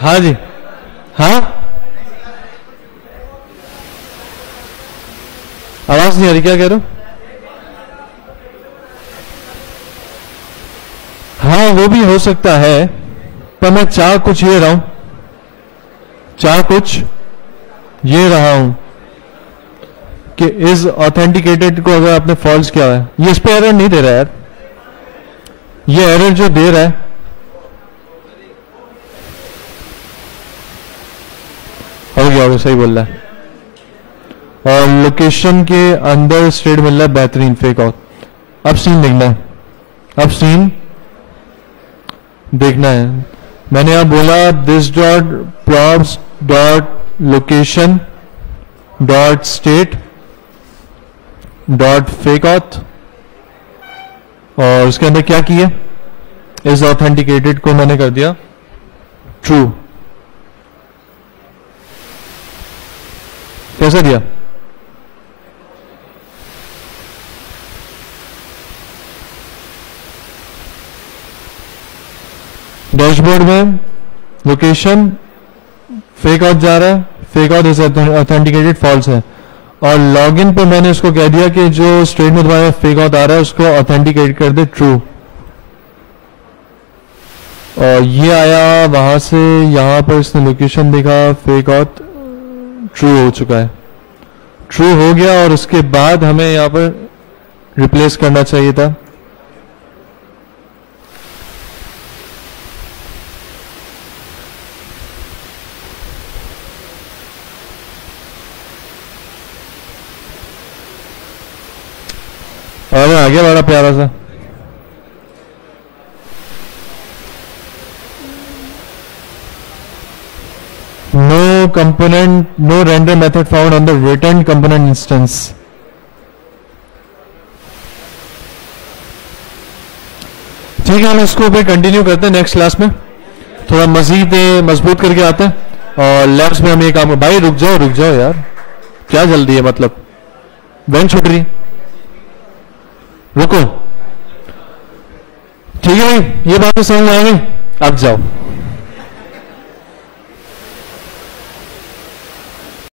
हाँ जी, हाँ, आवाज नहीं आ रही, क्या कह रहे हो? हाँ वो भी हो सकता है, पर मैं चाह कुछ ये रहा हूं, चाह कुछ ये रहा हूं कि इस ऑथेंटिकेटेड को अगर आपने फॉल्स किया है, ये इस पे एरर नहीं दे रहा है यार, ये एरर जो दे रहा है हो गया, सही बोल रहा है। और लोकेशन के अंदर स्टेट मिल रहा है बेहतरीन, फेक आउट। अब सीन देखना है, अब सीन देखना है। मैंने यहां बोला this dot प्रॉब्स dot location dot state dot fake out, और उसके अंदर क्या किया, इस ऑथेंटिकेटेड को मैंने कर दिया ट्रू। कैसा दिया? डैशबोर्ड में लोकेशन फेक आउट जा रहा है, fake auth is authenticated false है, और लॉगिन पर मैंने उसको कह दिया कि जो स्टेट में तुम्हारा फेक आउट आ रहा है उसको ऑथेंटिकेट कर दे ट्रू। और ये आया वहां से यहां पर, इसने लोकेशन देखा, फेक आउट ट्रू हो चुका है, ट्रू हो गया। और उसके बाद हमें यहां पर रिप्लेस करना चाहिए था, और आ गया बड़ा प्यारा सा। No component, no render method found on the return component instance. ठीक है, हम इसको भी कंटिन्यू करते हैं नेक्स्ट क्लास में, थोड़ा मजीद मजबूत करके आते हैं। और लैब्स में हम ये काम, भाई रुक जाओ यार, क्या जल्दी है, मतलब वैन छूट रही, रुको। ठीक है भाई, ये बातें समझ आएंगे, अब जाओ।